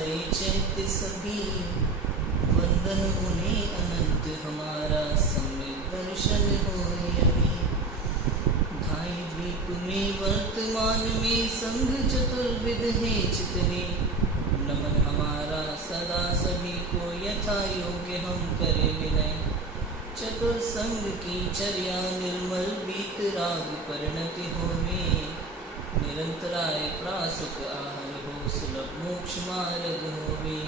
लय चैत्य सभी, वंदन उन्हें अनंत हमारा सम्यक दर्शन होय अभी। ढाई द्वीप में वर्तमान में संघ चतुर्विध है चितने, नमन हमारा सदा सभी को यथा योग्य हम करे विनय। चतुर संग की चर्या निर्मल बीत राग परिणति होवे, निरंतराय प्रासुक आहार हो सुलभ मोक्ष मार्ग होवे।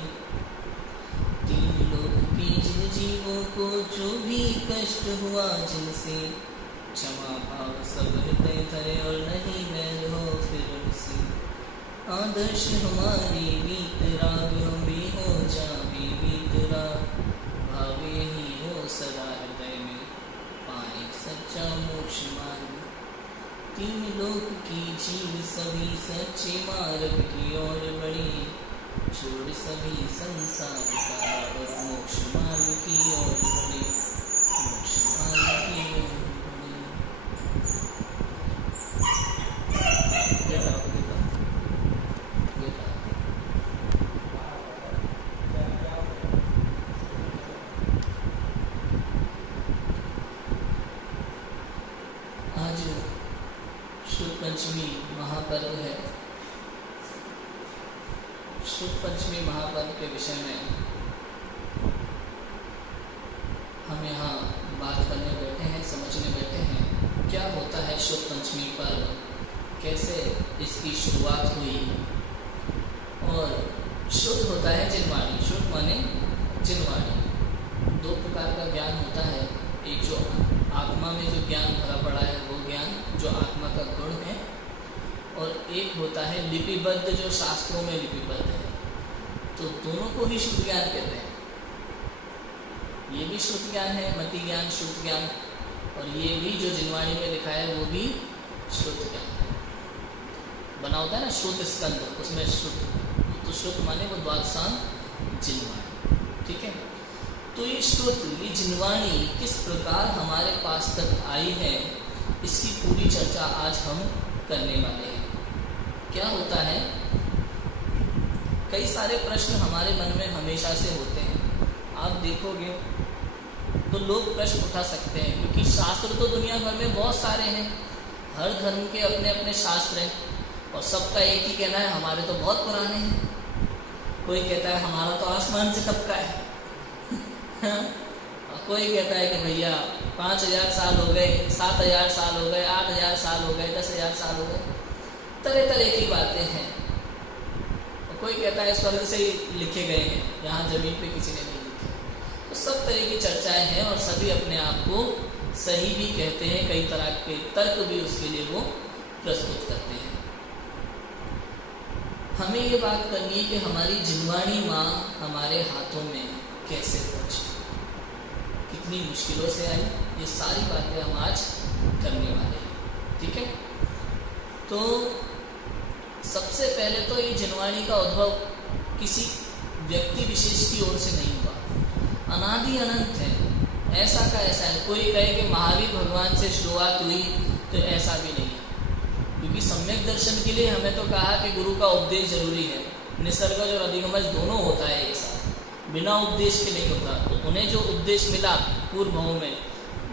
तीन लोक की जिन जीवों को जो भी कष्ट हुआ जिनसे, क्षमा भाव सब हृदय धरे और नहीं बैर हो फिर उनसे। आदर्श हमारी बीत राग हम भी हो जावे बीत राग, भावे ही हो सदा हृदय में पाए सच्चा मोक्ष मार्ग। तीन लोक की जीव सभी सच्चे मार्ग की ओर बढ़े, छोड़ सभी संसार का और मोक्ष मार्ग की ओर बढ़े, मोक्ष मार्ग की ओर बढ़े। आज शुक्ल पंचमी महापर्व है। शुक्ल पंचमी महापर्व के विषय में हम यहाँ बात करने बैठे हैं, समझने बैठे हैं क्या होता है शुक्ल पंचमी पर्व, कैसे इसकी शुरुआत हुई। और शुद्ध होता है जिनवाणी, शुद्ध माने जिनवाणी। दो प्रकार का ज्ञान होता है, एक जो आत्मा में जो ज्ञान भरा पड़ा है वो ज्ञान जो आत्मा का गुण है, और एक होता है लिपिबद्ध जो शास्त्रों में लिपिबद्ध है। तो दोनों को ही शुद्ध ज्ञान कहते हैं। ये भी शुद्ध ज्ञान है, मति ज्ञान, शुद्ध ज्ञान, और ये भी जो जिनवाणी में लिखा है वो भी शुद्ध ज्ञान है। बना होता है ना शुद्ध स्कंद, उसमें शुद्ध, तो शुद्ध माने वो द्वादशांग जिनवाणी, ठीक है। तो ये स्तोत्र, ये जिनवाणी किस प्रकार हमारे पास तक आई है, इसकी पूरी चर्चा आज हम करने वाले हैं। क्या होता है, कई सारे प्रश्न हमारे मन में हमेशा से होते हैं। आप देखोगे तो लोग प्रश्न उठा सकते हैं, क्योंकि शास्त्र तो दुनिया भर में बहुत सारे हैं, हर धर्म के अपने अपने शास्त्र हैं, और सबका एक ही कहना है हमारे तो बहुत पुराने हैं। कोई कहता है हमारा तो आसमान से टपका है कोई कहता है कि भैया 5000 साल हो गए, 7000 साल हो गए, 8000 साल हो गए, 10,000 साल हो गए। तरह तरह की बातें हैं। और कोई कहता है स्वर्ग से ही लिखे गए हैं, यहाँ जमीन पे किसी ने नहीं लिखे। तो सब तरह की चर्चाएं हैं, और सभी अपने आप को सही भी कहते हैं, कई तरह के तर्क भी उसके लिए वो प्रस्तुत करते हैं। हमें ये बात करनी है कि हमारी जिनवाणी माँ हमारे हाथों में कैसे पहुंची, कितनी मुश्किलों से आई, ये सारी बातें हम आज करने वाले हैं, ठीक है। तो सबसे पहले तो ये जिनवाणी का उद्भव किसी व्यक्ति विशेष की ओर से नहीं हुआ, अनादि अनंत है, ऐसा का ऐसा है। कोई कहे कि महावीर भगवान से शुरुआत हुई, तो ऐसा भी नहीं है, क्योंकि सम्यक दर्शन के लिए हमें तो कहा कि गुरु का उपदेश जरूरी है। निसर्गज और अधिगमज दोनों होता है, ऐसा बिना उपदेश के नहीं होता। तो उन्हें जो उपदेश मिला पूर्व भाव में,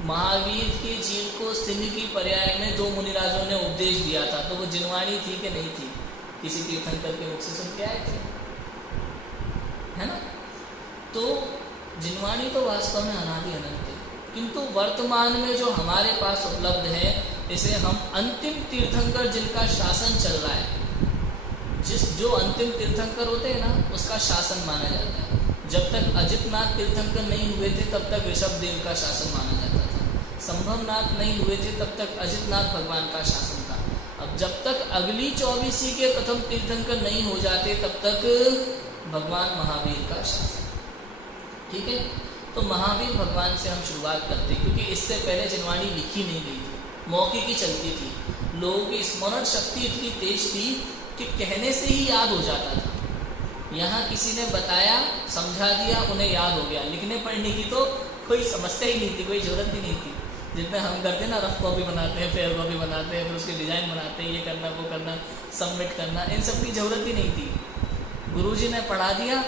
महावीर के जीव को सिंह की पर्याय में 2 मुनिराजों ने उपदेश दिया था, तो वो जिनवाणी थी कि नहीं थी, किसी तीर्थंकर के मुख से सुन के आए थे, है ना। तो जिनवाणी तो वास्तव में अनादि अनंत है, किंतु वर्तमान में जो हमारे पास उपलब्ध है, इसे हम अंतिम तीर्थंकर जिनका शासन चल रहा है, जो अंतिम तीर्थंकर होते हैं ना, उसका शासन माना जाता है। जब तक अजितनाथ तीर्थंकर नहीं हुए थे तब तक ऋषभदेव का शासन माना जाता था, संभवनाथ नहीं हुए थे तब तक अजितनाथ भगवान का शासन था। अब जब तक अगली 24 के प्रथम तीर्थंकर नहीं हो जाते तब तक भगवान महावीर का शासन, ठीक है। तो महावीर भगवान से हम शुरुआत करते हैं, क्योंकि इससे पहले जिनवाणी लिखी नहीं गई थी, मौके की चलती थी। लोगों की स्मरण शक्ति इतनी तेज थी कि कहने से ही याद हो जाता था। यहाँ किसी ने बताया, समझा दिया, उन्हें याद हो गया। लिखने पढ़ने की तो कोई समस्या ही नहीं थी, कोई ज़रूरत ही नहीं थी। जितना हम करते हैं ना, रफ कॉपी बनाते हैं, फेयर कॉपी बनाते हैं, फिर उसके डिज़ाइन बनाते हैं, ये करना वो करना, सबमिट करना, इन सब की ज़रूरत ही नहीं थी। गुरुजी ने पढ़ा दिया,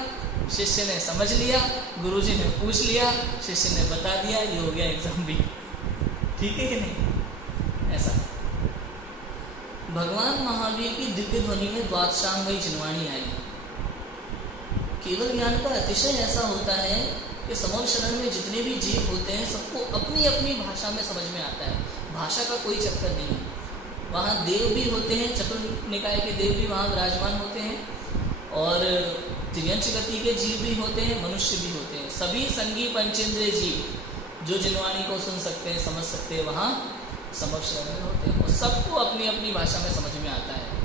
शिष्य ने समझ लिया, गुरुजी ने पूछ लिया, शिष्य ने बता दिया, ये हो गया एग्जाम भी। ठीक है कि नहीं? ऐसा भगवान महावीर की दिव्य ध्वनि में द्वादशांगई जिनवाणी आई। केवल ज्ञान का अतिशय ऐसा होता है कि समग्र शरण में जितने भी जीव होते हैं सबको अपनी अपनी भाषा में समझ में आता है। भाषा का कोई चक्कर नहीं है। वहाँ देव भी होते हैं, चतुर निकाय के देव भी वहाँ विराजमान होते हैं, और त्रियंच गति के जीव भी होते हैं, मनुष्य भी होते हैं। सभी संगी पंचेंद्रिय जीव जो जिनवाणी को सुन सकते हैं, समझ सकते हैं, वहाँ समग्र शरण में होते हैं, और सबको अपनी अपनी भाषा में समझ में आता है।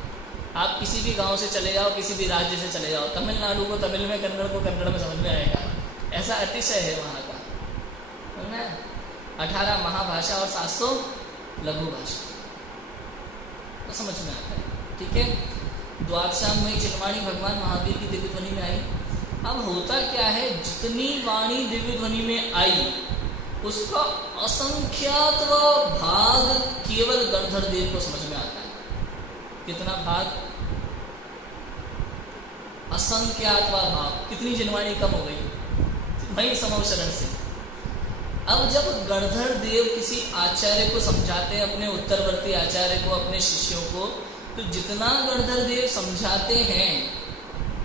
आप किसी भी गांव से चले जाओ, किसी भी राज्य से चले जाओ, तमिलनाडु को तमिल में, कन्नड़ को कन्नड़ में समझ में आएगा। ऐसा अतिशय है वहाँ का। 18 महाभाषा और 700 लघु भाषा, तो समझ में आता है। ठीक है, द्वादशांगमयी जिनवाणी भगवान महावीर की दिव्य ध्वनि में आई। अब होता क्या है, जितनी वाणी दिव्य ध्वनि में आई उसका असंख्यात भाग केवल गणधर देव को समझ में आता है। कितना भाग? असंख्यात भाग। कितनी जिनवाणी कम हो गई? वही समग्र शरण से। अब जब गणधर देव किसी आचार्य को समझाते हैं, अपने उत्तरवर्ती आचार्य को, अपने शिष्यों को, तो जितना गणधर देव समझाते हैं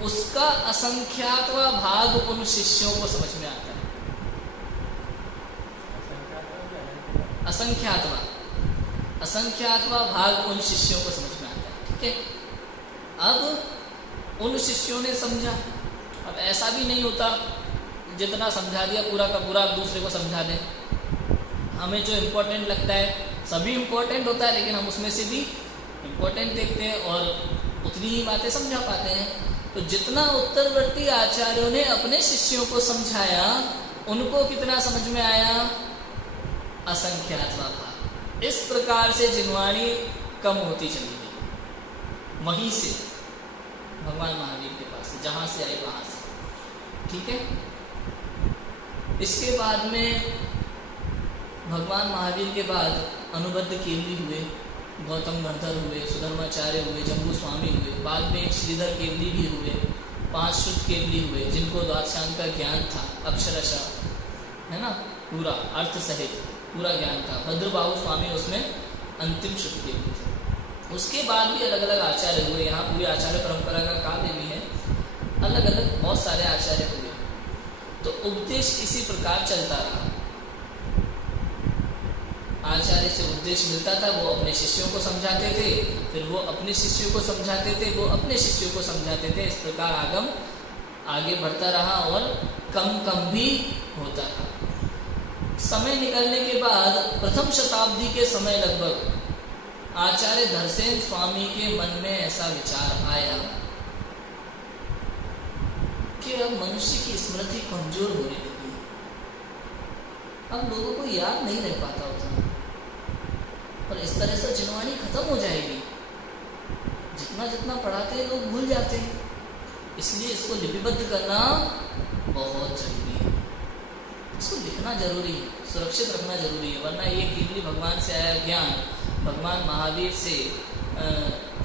उसका असंख्यातवा भाग उन शिष्यों को समझ में आता है। असंख्यातवा भाग उन शिष्यों को समझ में आता है। ठीक है, अब उन शिष्यों ने समझा। अब ऐसा भी नहीं होता जितना समझा दिया पूरा का पूरा दूसरे को समझा दें। हमें जो इम्पोर्टेंट लगता है, सभी इम्पोर्टेंट होता है, लेकिन हम उसमें से भी इम्पोर्टेंट देखते हैं और उतनी ही बातें समझा पाते हैं। तो जितना उत्तरवर्ती आचार्यों ने अपने शिष्यों को समझाया, उनको कितना समझ में आया? असंख्यात भाग। इस प्रकार से जिनवाणी कम होती चली गई, वहीं से भगवान महावीर के पास से, जहाँ से आई वहाँ से। ठीक है, इसके बाद में भगवान महावीर के बाद अनुबद्ध केवली हुए, गौतम गणधर हुए, सुधर्माचार्य हुए, जम्बू स्वामी हुए, बाद में एक श्रीधर केवली भी हुए, 5 शुद्ध केवली हुए जिनको द्वादशांग का ज्ञान था अक्षरशः, है ना, पूरा अर्थ सहित पूरा ज्ञान था। भद्रबाहु स्वामी उसमें अंतिम शुद्ध केवली थे। उसके बाद भी अलग अलग आचार्य हुए। यहाँ पूरी आचार्य परंपरा का काव्य भी है, अलग अलग बहुत सारे आचार्य हुए। तो उपदेश इसी प्रकार चलता रहा। आचार्य से उपदेश मिलता था, वो अपने शिष्यों को समझाते थे, फिर वो अपने शिष्यों को समझाते थे, वो अपने शिष्यों को समझाते थे। इस प्रकार आगम आगे बढ़ता रहा और कम कम भी होता था। समय निकलने के बाद प्रथम शताब्दी के समय लगभग आचार्य धरसेन स्वामी के मन में ऐसा विचार आया कि अब मनुष्य की स्मृति कमजोर होने लगी, अब लोगों को याद नहीं रह पाता होता, और इस तरह से जिनवाणी खत्म हो जाएगी। जितना जितना पढ़ाते हैं लोग भूल जाते हैं, इसलिए इसको लिपिबद्ध करना बहुत जरूरी है। इसको लिखना जरूरी है, सुरक्षित रखना जरूरी है, वरना ये केवली भगवान से आया ज्ञान, भगवान महावीर से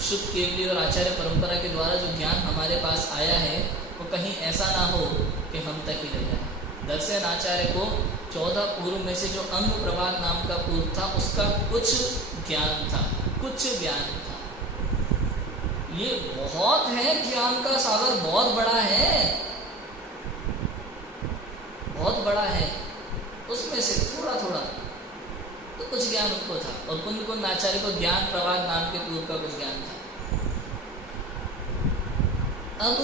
शुद्ध केवली और आचार्य परंपरा के द्वारा जो ज्ञान हमारे पास आया है, वो कहीं ऐसा ना हो कि हम तक ही रह जाए। दर्शन आचार्य को 14 पूर्व में से जो अंग प्रभात नाम का पूर्व था, उसका कुछ ज्ञान था, कुछ ज्ञान था। ये बहुत है, ज्ञान का सागर बहुत बड़ा है, बहुत बड़ा है। उसमें से थोड़ा थोड़ा तो कुछ ज्ञान उनको था, और कुंद कुंद आचार्य को ज्ञान प्रवाद नाम के पूर्व का कुछ ज्ञान था। अब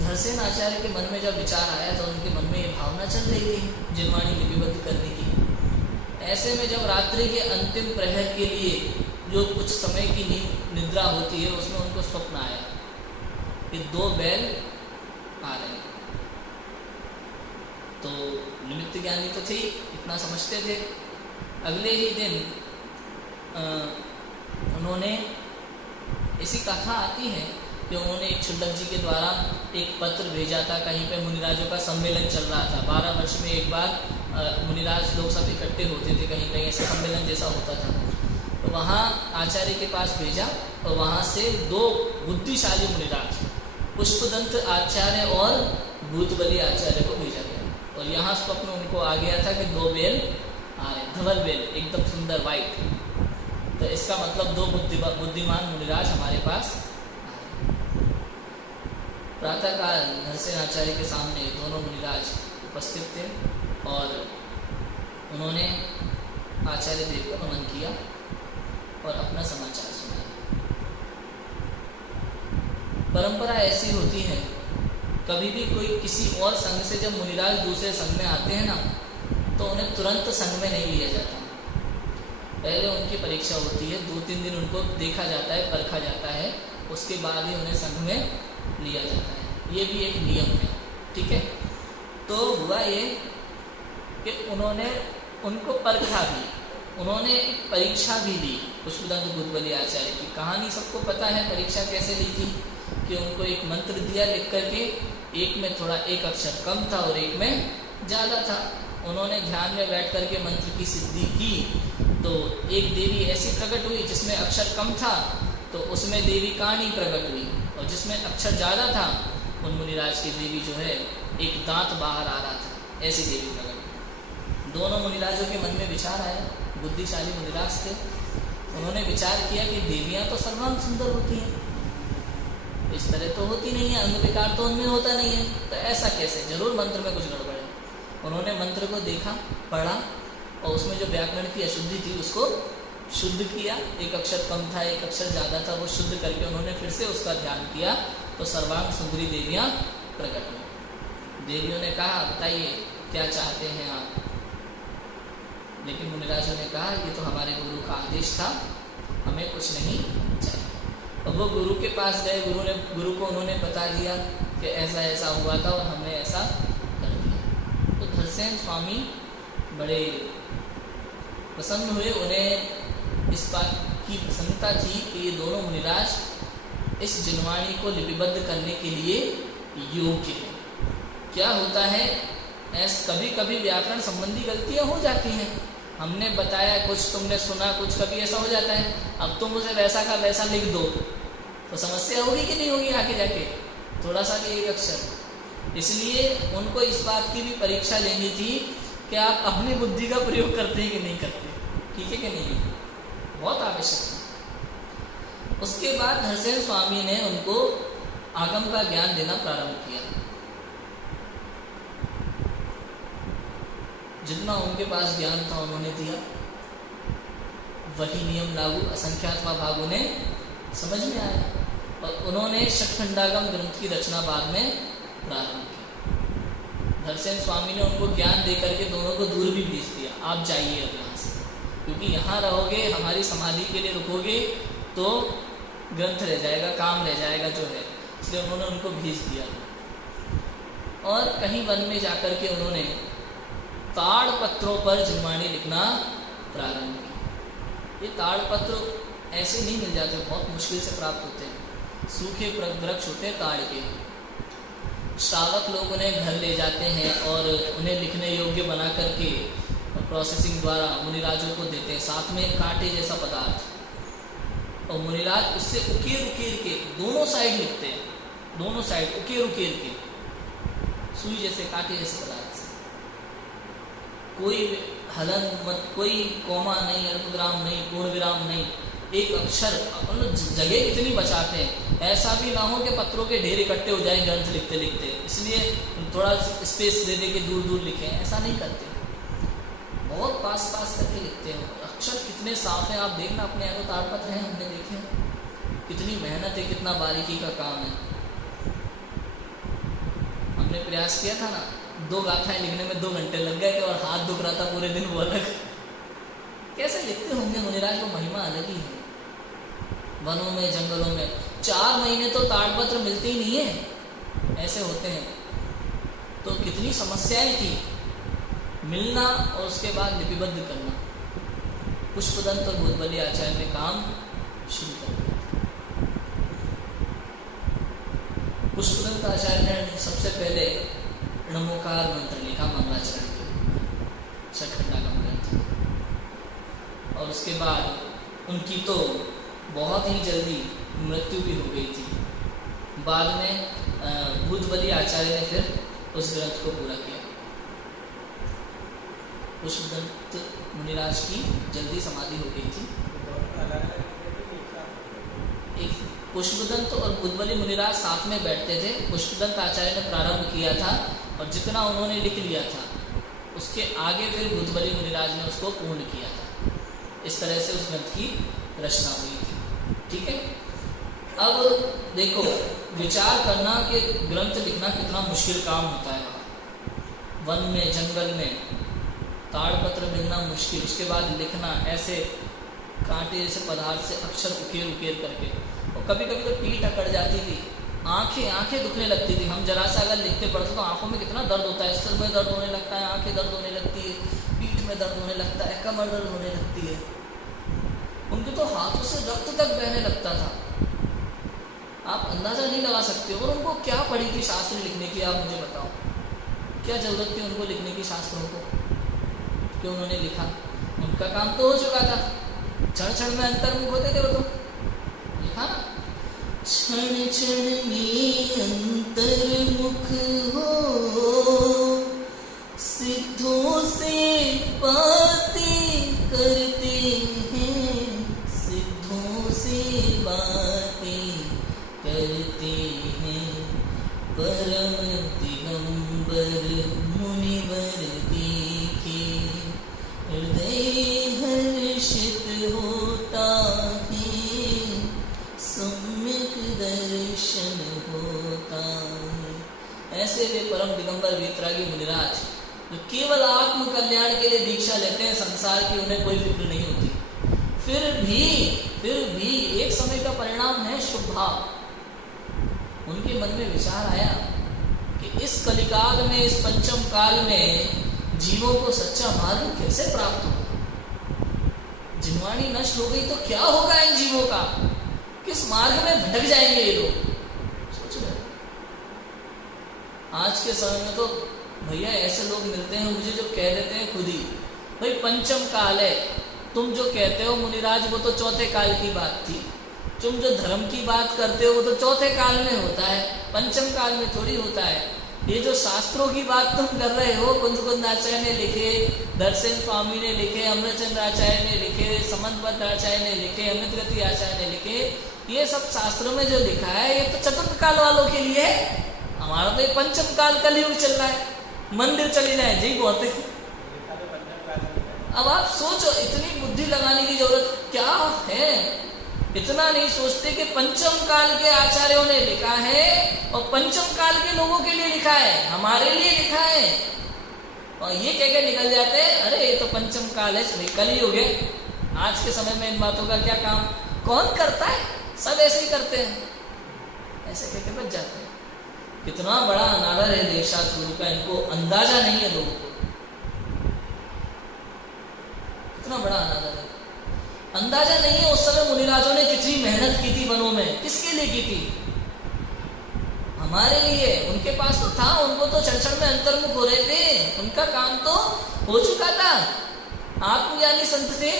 धरसेन आचार्य के मन में जब विचार आया तो उनके मन में ये भावना चल रही थी जिनवाणी लिपिबद्ध करने की। ऐसे में जब रात्रि के अंतिम प्रहर के लिए जो कुछ समय की निद्रा होती है, उसमें उनको स्वप्न आया कि 2 बैल आ रहे हैं। तो निमित्त ज्ञानी तो थे, इतना समझते थे। अगले ही दिन उन्होंने, ऐसी कथा आती है कि उन्होंने एक क्षुल्लक जी के द्वारा एक पत्र भेजा था। कहीं पे मुनिराजों का सम्मेलन चल रहा था, 12 वर्ष में एक बार मुनिराज लोग सब इकट्ठे होते थे, कहीं कहीं ऐसा सम्मेलन जैसा होता था। तो वहाँ आचार्य के पास भेजा, और वहाँ से 2 बुद्धिशाली मुनिराज पुष्पदंत आचार्य और भूतबली आचार्य को भेजा गया। और यहाँ स्वप्न उनको आ गया था कि 2 बेल आ रहे, धवल बेल एकदम सुंदर वाइट। तो इसका मतलब 2 बुद्धिमान मुनिराज हमारे पास आए। प्रातःकाल नरसेन आचार्य के सामने दोनों मुनिराज उपस्थित थे और उन्होंने आचार्य देव को नमन किया और अपना समाचार सुनाया। परंपरा ऐसी होती है, कभी भी कोई किसी और संघ से जब मुनिराज दूसरे संघ में आते हैं ना, तो उन्हें तुरंत संघ में नहीं लिया जाता। पहले उनकी परीक्षा होती है, 2-3 दिन उनको देखा जाता है, परखा जाता है, उसके बाद ही उन्हें संघ में लिया जाता है। ये भी एक नियम है, ठीक है। तो हुआ ये कि उन्होंने उनको परखा भी, उन्होंने एक परीक्षा भी दी। पुष्पदंत भूतबली आचार्य की कहानी सबको पता है, परीक्षा कैसे ली थी कि उनको एक मंत्र दिया लिख करके, एक में थोड़ा एक अक्षर कम था और एक में ज़्यादा था। उन्होंने ध्यान में बैठ करके मंत्र की सिद्धि की, तो एक देवी ऐसी प्रकट हुई जिसमें अक्षर कम था, तो उसमें देवी काणी प्रकट हुई, और जिसमें अक्षर ज़्यादा था उन मुनिराज की देवी जो है एक दांत बाहर आ रहा था, ऐसी देवी प्रकट हुई। दोनों मुनिराजों के मन में विचार आया, बुद्धिशाली मुनिराज थे, उन्होंने विचार किया कि देवियाँ तो सर्वांग सुंदर होती हैं, इस तरह तो होती नहीं है, अंग विकार तो उनमें होता नहीं है, तो ऐसा कैसे, जरूर मंत्र में कुछ गड़बड़ है। उन्होंने मंत्र को देखा, पढ़ा और उसमें जो व्याकरण की अशुद्धि थी उसको शुद्ध किया। एक अक्षर कम था, एक अक्षर ज़्यादा था, वो शुद्ध करके उन्होंने फिर से उसका ध्यान किया, तो सर्वांग सुंदरी देवियाँ प्रकट हुई। देवियों ने कहा, बताइए क्या चाहते हैं आप। लेकिन मुनिराजों ने कहा, ये तो हमारे गुरु का आदेश था, हमें कुछ नहीं चाहिए। और वो गुरु के पास गए, गुरु को उन्होंने बता दिया कि ऐसा ऐसा हुआ था और हमने ऐसा कर दिया। तो नरसेन स्वामी बड़े प्रसन्न हुए, उन्हें इस बात की प्रसन्नता थी कि ये दोनों मुनिराज इस जिनवाणी को लिपिबद्ध करने के लिए योग्य है। क्या होता है, कभी कभी व्याकरण संबंधी गलतियाँ हो जाती हैं, हमने बताया कुछ, तुमने सुना कुछ, कभी ऐसा हो जाता है। अब तुम उसे वैसा का वैसा लिख दो तो समस्या होगी कि नहीं होगी आगे जाके, थोड़ा सा भी एक अक्षर। इसलिए उनको इस बात की भी परीक्षा लेनी थी कि आप अपनी बुद्धि का प्रयोग करते हैं कि नहीं करते, ठीक है कि नहीं, बहुत आवश्यक है। उसके बाद नरसेन स्वामी ने उनको आगम का ज्ञान देना प्रारंभ किया। जितना उनके पास ज्ञान था उन्होंने दिया, वही नियम लागू असंख्यात्मा भागों ने समझ में आया और उन्होंने षटखंडागम ग्रंथ की रचना बाद में प्रारंभ की। नरसेन स्वामी ने उनको ज्ञान दे करके दोनों को दूर भी भेज दिया, आप जाइए अब यहाँ से, क्योंकि यहाँ रहोगे, हमारी समाधि के लिए रुकोगे तो ग्रंथ रह जाएगा, काम रह जाएगा जो है, इसलिए उन्होंने उनको भेज दिया। और कहीं वन में जाकर के उन्होंने ताड़ पत्रों पर जिनवाणी लिखना प्रारंभ की। ये ताड़ पत्र ऐसे नहीं मिल जाते, बहुत मुश्किल से प्राप्त होते हैं, सूखे वृक्ष होते हैं ताड़ के। श्रावक लोग उन्हें घर ले जाते हैं और उन्हें लिखने योग्य बना करके प्रोसेसिंग द्वारा मुनिराजों को देते हैं, साथ में कांटे जैसा पदार्थ, और मुनिराज उससे उकेर उकेर के दोनों साइड लिखते हैं, दोनों साइड उकेर उकेर के, सुई जैसे कांटे जैसे पदार्थ से। कोई हलन मत, कोई कोमा नहीं, अल्पविराम नहीं, पूर्ण विराम नहीं, एक अक्षर, जगह इतनी बचाते हैं, ऐसा भी ना हो कि पत्रों के ढेर इकट्ठे हो जाए ग्रंथ लिखते लिखते, इसलिए थोड़ा स्पेस दे दे के दूर दूर लिखें, ऐसा नहीं करते, बहुत पास पास करके लिखते हैं। अक्षर कितने साफ हैं, आप देखना, अपने यहाँ तो ताड़पत्र हैं, हमने देखे, कितनी मेहनत है, कितना बारीकी का काम है। हमने प्रयास किया था ना, 2 गाथाएं लिखने में 2 घंटे लग गए थे और हाथ दुख रहा था पूरे दिन, वो अलग। कैसे लिखते होंगे मुनिराज, को महिमा अलग ही है। वनों में, जंगलों में 4 महीने तो ताड़पत्र मिलते ही नहीं है, ऐसे होते हैं, तो कितनी समस्याएं थी मिलना और उसके बाद लिपिबद्ध करना। पुष्पदंत और भूतबली आचार्य ने काम शुरू कर दिया। पुष्पदंत आचार्य ने सबसे पहले णमोकार मंत्र लिखा, मंगलाचरण के षटखंडागम ग्रंथ, और उसके बाद उनकी तो बहुत ही जल्दी मृत्यु भी हो गई थी। बाद में भूतबली आचार्य ने फिर उस ग्रंथ को पूरा किया। पुष्पदंत मुनिराज की जल्दी समाधि हो गई थी। एक पुष्पदंत और भूतबली मुनिराज साथ में बैठते थे। पुष्पदंत आचार्य ने प्रारंभ किया था और जितना उन्होंने लिख लिया था उसके आगे फिर भूतबली मुनिराज ने उसको पूर्ण किया था। इस तरह से उस ग्रंथ की रचना हुई थी। ठीक है, अब देखो विचार करना कि ग्रंथ लिखना कितना मुश्किल काम होता है। वन में जंगल में ताड़पत्र मिलना मुश्किल, उसके बाद लिखना ऐसे कांटे जैसे पदार्थ से अक्षर उकेर उकेर करके, और कभी कभी तो पीठ अकड़ जाती थी, आंखें दुखने लगती थी। हम जरा सा अगर लिखते पढ़ते तो आंखों में कितना दर्द होता है, सिर में दर्द होने लगता है, आंखें दर्द होने लगती है, पीठ में दर्द होने लगता है, कमर दर्द होने लगती है। उनके तो हाथों से रक्त तक बहने लगता था, आप अंदाजा नहीं लगा सकते। और उनको क्या पड़ी थी शास्त्र लिखने की, आप मुझे बताओ, क्या जरूरत थी उनको लिखने की शास्त्रों को, क्यों उन्होंने लिखा? उनका काम तो हो चुका था, क्षण क्षण में अंतर्मुख होते थे वो तो, लिखा ना, क्षण क्षण में अंतर्मुख हो, सिद्धों से बातें करते हैं, सिद्धों से बातें करते हैं, परम दिगंबर मुनिवर देखे, हृदय हर्षित होता है, सम्यक दर्शन होता है। ऐसे वे परम दिगंबर वीतरागी मुनिराज जो केवल आत्म कल्याण के लिए दीक्षा लेते हैं, संसार की उन्हें कोई फिक्र नहीं होती, फिर भी एक समय का परिणाम है शुभ भाव। उनके मन में विचार आया कि इस कलिकाल में, इस पंचम काल में जीवों को सच्चा मार्ग कैसे प्राप्त होगा। जिनवाणी नष्ट हो गई तो क्या होगा इन जीवों का, किस मार्ग में भटक जाएंगे ये लोग, सोच रहे। आज के समय में तो भैया ऐसे लोग मिलते हैं मुझे जो कह देते हैं खुद ही, भाई पंचम काल है, तुम जो कहते हो मुनिराज वो तो चौथे काल की बात थी, तुम जो धर्म की बात करते हो वो तो चौथे काल में होता है, पंचम काल में थोड़ी होता है। ये जो शास्त्रों की बात तुम कर रहे हो, कुंद आचार्य ने लिखे, दर्शन स्वामी ने लिखे, अमृतचंद्र आचार्य ने लिखे, समंतबद्ध आचार्य ने लिखे, अमृतगति आचार्य ने लिखे, ये सब शास्त्रों में जो लिखा है ये तो चतुर्थ काल वालों के लिए है। हमारा तो ये पंचम काल कलयुग चल रहा है, मंदिर चली जाए जी बोलते। अब आप सोचो इतनी बुद्धि लगाने की जरूरत क्या है, इतना नहीं सोचते कि पंचम काल के आचार्यों ने लिखा है और पंचम काल के लोगों के लिए लिखा है, हमारे लिए लिखा है, और ये कह के निकल जाते हैं अरे ये तो पंचम काल है, कलयुग है। आज के समय में इन बातों का क्या काम कौन करता है, सब ऐसे ही करते हैं, ऐसे कह के बच जाते हैं। कितना बड़ा अनादर है देशासुर का, इनको अंदाजा नहीं है लोगों को, कितना बड़ा अनादर है, अंदाजा नहीं है। उस समय मुनिराजों ने कितनी मेहनत की थी वनों में, किसके लिए की थी, हमारे लिए। उनके पास तो था, उनको तो क्षण में अंतर्मुख हो रहे थे, उनका काम तो हो चुका था, आत्मज्ञानी संत थे,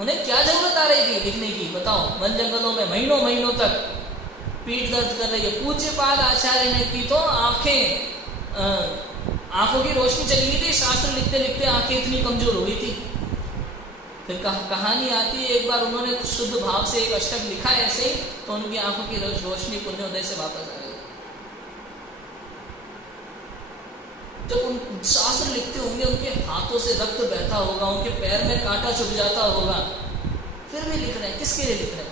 उन्हें क्या जरूरत आ रही थी लिखने की, बताओ। वन जंगलों में महीनों तक पीठ दर्द कर रही है, पूज्यपाद आचार्य ने की तो आंखों की रोशनी चली गई थी, शास्त्र लिखते लिखते आंखें इतनी कमजोर हो गई थी। फिर कहानी आती है, एक बार उन्होंने शुद्ध भाव से एक अष्टक लिखा ऐसे ही, तो उनकी आंखों की रोशनी पुण्योदय से वापस आ गई। जब उन शास्त्र लिखते होंगे, उनके हाथों से रक्त बहता होगा, उनके पैर में कांटा चुभ जाता होगा, फिर भी लिख रहे हैं, किसके लिए लिख रहे हैं?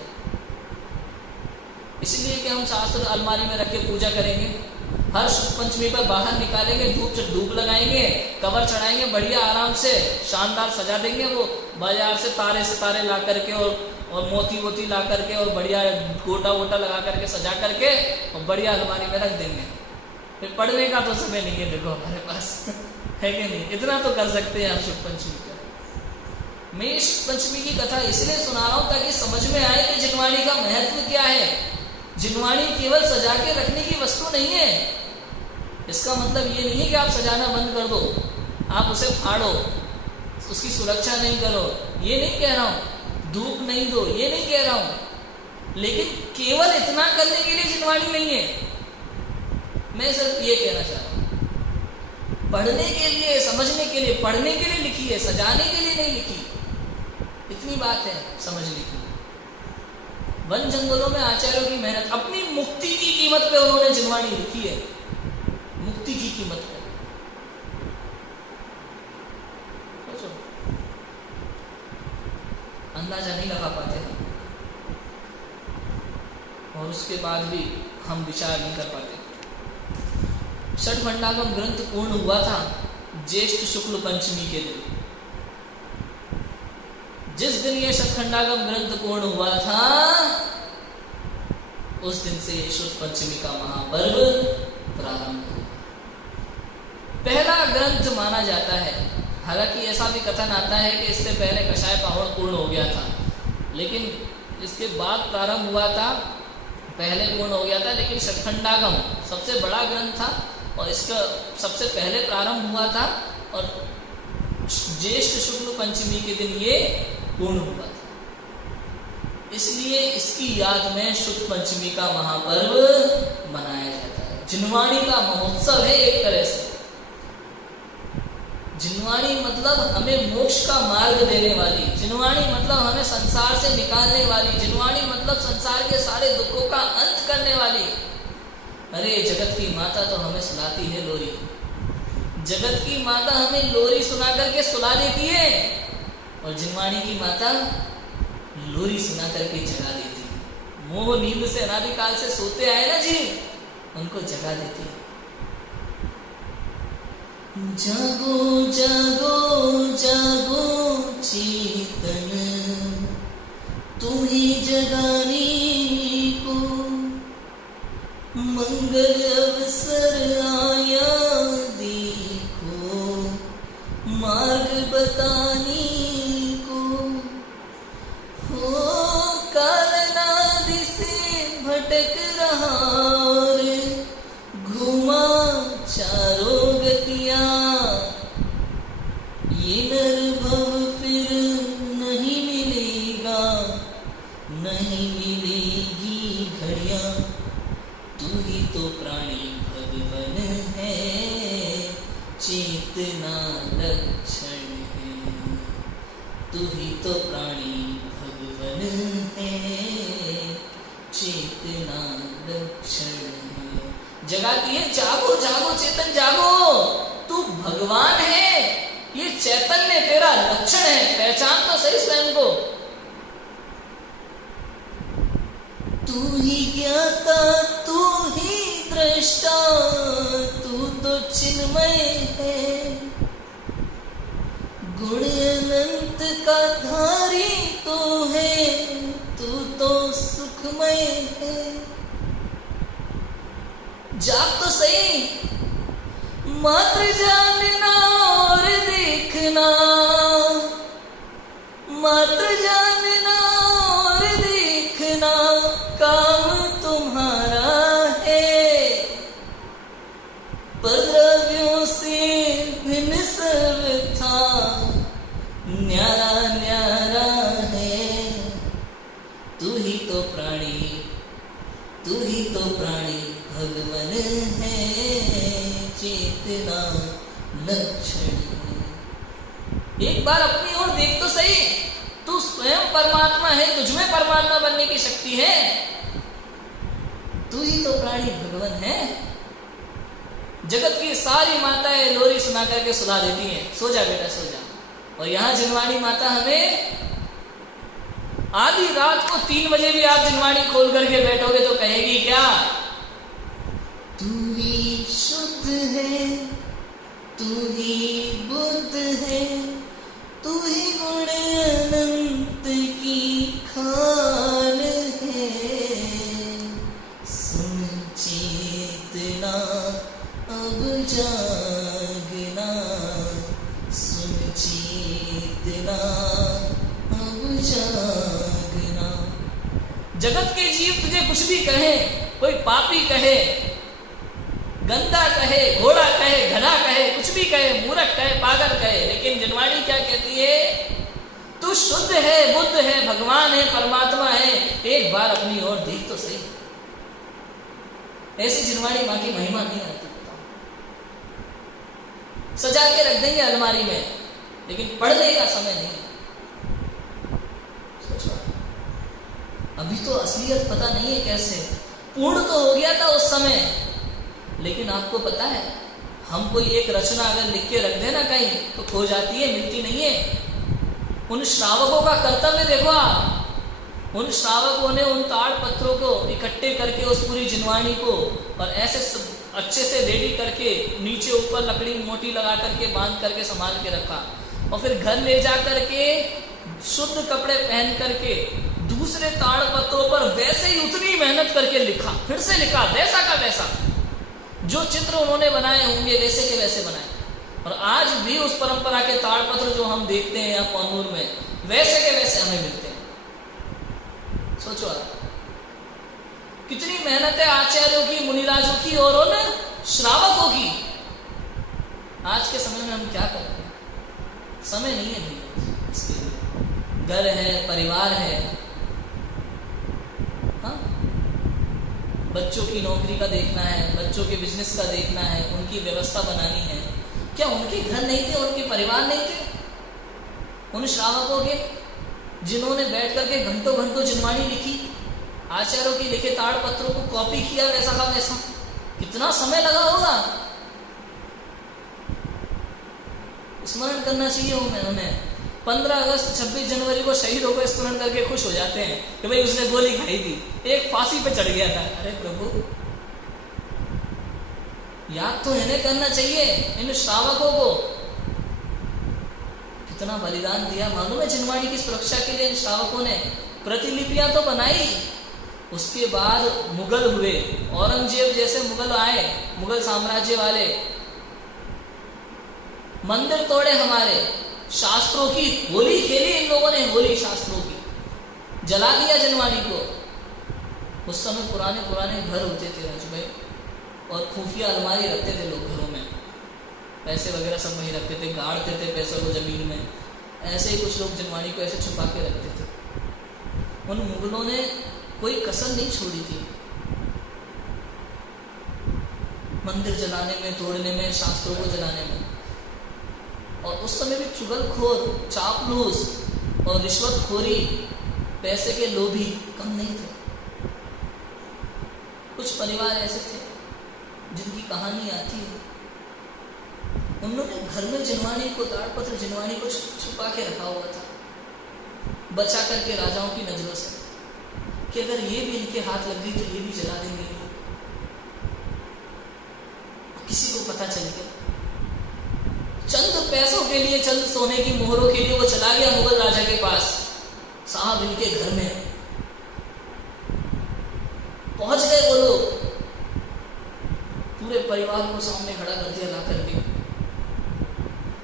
इसलिए कि हम शास्त्र अलमारी में रख के पूजा करेंगे, हर शुक्ल पंचमी पर बाहर निकालेंगे, धूप लगाएंगे, कवर चढ़ाएंगे, बढ़िया आराम से शानदार सजा देंगे, वो बाजार से तारे ला करके और मोती ला करके और बढ़िया गोटा लगा करके सजा करके और बढ़िया अलमारी में रख देंगे। फिर पढ़ने का तो समय नहीं है, देखो हमारे पास है कि नहीं, इतना तो कर सकते हैं हम शुक्ल पंचमी का। मैं शुक्ल पंचमी की कथा इसलिए सुना रहा हूँ ताकि समझ में आए कि जिनवाणी का महत्व क्या है। जिनवाणी केवल सजा के रखने की वस्तु नहीं है। इसका मतलब ये नहीं है कि आप सजाना बंद कर दो, आप उसे फाड़ो, उसकी सुरक्षा नहीं करो, ये नहीं कह रहा हूँ, धूप नहीं दो, ये नहीं कह रहा हूँ, लेकिन केवल इतना करने के लिए जिनवाणी नहीं है। मैं सिर्फ ये कहना चाह रहा हूं, पढ़ने के लिए, समझने के लिए, पढ़ने के लिए लिखी है, सजाने के लिए नहीं लिखी। इतनी बात है समझने की। वन जंगलों में आचार्यों की मेहनत, अपनी मुक्ति की कीमत पे उन्होंने जिनवाणी लिखी है, मुक्ति की कीमत पे। सोचो, अंदाजा नहीं लगा पाते हैं और उसके बाद भी हम विचार नहीं कर पाते। षट्खंडागम ग्रंथ पूर्ण हुआ था ज्येष्ठ शुक्ल पंचमी के दिन। जिस दिन ये षट्खंडागम ग्रंथ पूर्ण हुआ था, उस दिन से शुक्ल पंचमी का महापर्व प्रारंभ हुआ। पहला ग्रंथ माना जाता है, हालांकि ऐसा भी कथन आता है कि इससे पहले कषाय पाहुण पूर्ण हो गया था, लेकिन इसके बाद प्रारंभ हुआ था, पहले पूर्ण हो गया था। लेकिन षट्खंडागम सबसे बड़ा ग्रंथ था और इसका सबसे पहले प्रारंभ हुआ था और ज्येष्ठ शुक्ल पंचमी के दिन ये पूर्ण हुआ था। इसलिए इसकी याद में शुक्ल पंचमी का महापर्व मनाया जाता है। जिनवाणी का महोत्सव है एक तरह से। जिनवाणी मतलब हमें मोक्ष का मार्ग देने वाली, जिनवाणी मतलब हमें संसार से निकालने वाली, जिनवाणी मतलब संसार के सारे दुखों का अंत करने वाली। अरे जगत की माता तो हमें सुनाती है लोरी, जगत की माता हमें लोरी सुना करके सुला देती है और जिनवाणी की माता लोरी सुना करके जगा देती है। मोह नींद से अनादिकाल से सोते आए ना जी, उनको जगा देती है। जागो जागो जागो चेतन, तुम्हें जगाने को मंगल अवसर आया, देखो मार्ग बताने को। हो कालनादि से भटक रहा और घुमा चारों गतियां, ये नरभव फिर नहीं मिलेगा, नहीं मिलेगी घड़ियां। तू ही तो प्राणी भगवन है, चेतना लक्षण है। तू ही तो प्राणी भगवन है, चेतना लक्षण है। जगाती है, जागो जागो चेतन जागो, तू भगवान है, ये चैतन्य तेरा लक्षण है, पहचान तो सही स्वयं को। तू ही ज्ञाता, तू ही दृष्टा, तू तो चिन्मय है, गुण अनंत का धारी तो है, तू तो सुखमय है। जाग तो सही, मात्र जानना और देखना, मात्र जानना और देखना काम तुम्हारा है। पर द्रव्यों से भिन्न सर्व था, न्यारा न्यारा है। तू ही तो प्राणी, तू ही तो प्राणी भगवन है, चेतना लक्षण है। एक बार अपनी ओर देख तो सही, तू स्वयं परमात्मा है, तुझमें परमात्मा बनने की शक्ति है। तू ही तो प्राणी भगवन है। जगत की सारी माताएं लोरी सुना करके सुला देती हैं, सो जा बेटा सो जा। और यहाँ जिनवाणी माता हमें आधी रात को 3 बजे भी आप जिनवाणी खोल करके बैठोगे तो कहेगी क्या? तू ही शुद्ध है, तू ही बुद्ध है, तू ही गुण अनंत की खान है। सुन चेतना अब जागना, सुन चेतना अब जागना। जगत के जीव तुझे कुछ भी कहे, कोई पापी कहे, गंदा कहे, घोड़ा कहे, गधा कहे, कुछ भी कहे, मूर्ख कहे, पागल कहे, लेकिन जिनवाणी क्या कहती है? तू तू शुद्ध है, बुद्ध है, भगवान है, परमात्मा है, एक बार अपनी ओर देख तो सही। ऐसी जिनवाणी मां की महिमा नहीं आती। सजा के रख देंगे अलमारी में, लेकिन पढ़ने का समय नहीं। सोचो, अभी तो असलियत पता नहीं है कैसे। पूर्ण तो हो गया था उस समय, लेकिन आपको पता है हम कोई एक रचना अगर लिख के रख देना कहीं तो खो जाती है, मिलती नहीं है। उन श्रावकों का कर्तव्य देखो आप। उन श्रावकों ने उन ताड़ पत्रों को इकट्ठे करके उस पूरी जिनवाणी को और ऐसे अच्छे से रेडी करके नीचे ऊपर लकड़ी मोटी लगा करके बांध करके संभाल के रखा, और फिर घर ले जा करके शुद्ध कपड़े पहन करके दूसरे ताड़ पत्रों पर वैसे ही उतनी मेहनत करके लिखा, फिर से लिखा, वैसा का वैसा। जो चित्र उन्होंने बनाए होंगे वैसे के वैसे बनाए, और आज भी उस परंपरा के ताड़ पत्र जो हम देखते हैं यहाँ कौनूर में, वैसे के वैसे हमें मिलते हैं। सोचो आप, कितनी मेहनत है आचार्यों की, मुनिराजों की और उन श्रावकों की। आज के समय में हम क्या करते हैं? समय नहीं है भैया इसके लिए। घर है, परिवार है, हाँ? बच्चों की नौकरी का देखना है, बच्चों के बिजनेस का देखना है, उनकी व्यवस्था बनानी है। क्या उनके घर नहीं थे, उनके परिवार नहीं थे उन श्रावकों के, जिन्होंने बैठ करके घंटों घंटों जिनवाणी लिखी, आचार्यों की लिखे ताड़ पत्रों को कॉपी किया वैसा का वैसा? कितना समय लगा होगा। स्मरण करना चाहिए उन्हें। 15 अगस्त 26 जनवरी को शहीदों को स्मरण करके खुश हो जाते हैं कि भाई उसने गोली खाई थी, एक फांसी पे चढ़ गया था। अरे प्रभु, याद तो इन्हें करना चाहिए, इन श्रावकों को। कितना बलिदान दिया मालूम है जिनवाणी की सुरक्षा के लिए इन श्रावकों ने। प्रतिलिपियां तो बनाई, उसके बाद मुगल हुए, औरंगजेब जैसे मुगल आए, मुगल साम्राज्य वाले, मंदिर तोड़े हमारे, शास्त्रों की होली खेली इन लोगों ने, होली शास्त्रों की, जला दिया जिनवाणी को। उस समय पुराने पुराने घर होते थे राजू भाई, और खुफिया अलमारी रखते थे लोग घरों में, पैसे वगैरह सब वहीं रखते थे, गाड़ते थे पैसों को जमीन में। ऐसे ही कुछ लोग जिनवाणी को ऐसे छुपा के रखते थे। उन मुगलों ने कोई कसर नहीं छोड़ी थी मंदिर जलाने में, तोड़ने में, शास्त्रों को जलाने में। और उस समय भी चुगलखोर, चापलूस और रिश्वतखोरी, पैसे के लोभी कम नहीं थे। कुछ परिवार ऐसे थे जिनकी कहानी आती है, उन्होंने घर में जिनवाणी को, ताड़पत्र जिनवाणी को छुपा के रखा हुआ था, बचा करके राजाओं की नजरों से, कि अगर ये भी इनके हाथ लग गई तो ये भी जला देंगे, किसी को पता चल गया। चंद पैसों के लिए, चंद सोने की मोहरों के लिए वो चला गया मुगल राजा के पास। साहब इनके घर में पहुंच गए वो लोग, पूरे परिवार को सामने खड़ा कर दिया ला करके,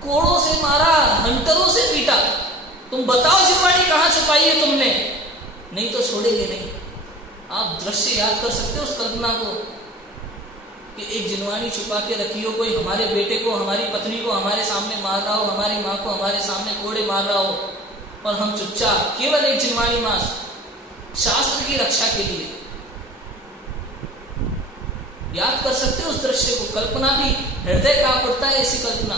कोड़ों से मारा, हंटरों से पीटा। तुम बताओ जिनवाणी कहां छुपाई है तुमने, नहीं तो छोड़ेंगे नहीं। आप दृश्य याद कर सकते हो उस कल्पना को कि एक जिनवाणी छुपा के रखी हो, कोई हमारे बेटे को, हमारी पत्नी को हमारे सामने मार रहा हो, हमारी माँ को हमारे सामने कोड़े मार रहा हो, और हम चुपचाप, केवल एक जिनवाणी माँ शास्त्र की रक्षा के लिए। याद कर सकते हो उस दृश्य को, कल्पना भी हृदय कांप उठता है ऐसी कल्पना।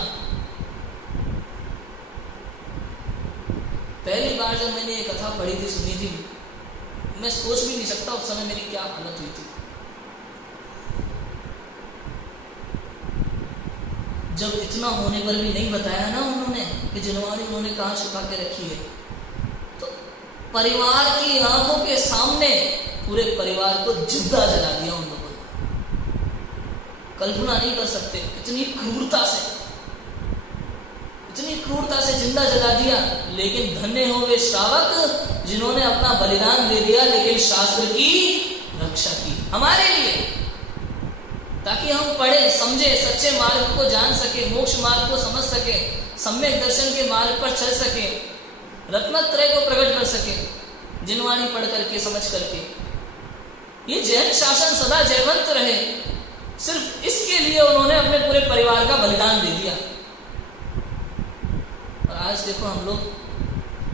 पहली बार जब मैंने ये कथा पढ़ी थी, सुनी थी, मैं सोच भी नहीं सकता उस समय मेरी क्या हालत हुई थी। जब इतना होने पर भी नहीं बताया ना उन्होंने कि जिनवाणी उन्होंने कहाँ छुपा के रखी है, तो परिवार की आंखों के सामने पूरे परिवार को जिंदा जला दिया उन लोगों ने। कल्पना नहीं कर सकते इतनी क्रूरता से जिंदा जला दिया। लेकिन धन्य हो वे श्रावक जिन्होंने अपना बलिदान दे दिया, लेकिन शास्त्र की रक्षा की हमारे लिए, ताकि हम पढ़े, समझे, सच्चे मार्ग को जान सके, मोक्ष मार्ग को समझ सके, सम्यक दर्शन के मार्ग पर चल सके, रत्नत्रय को प्रकट कर सके, जिनवाणी पढ़ करके, समझ करके। ये जैन शासन सदा जयवंत रहे, सिर्फ इसके लिए उन्होंने अपने पूरे परिवार का बलिदान दे दिया। और आज देखो हम लोग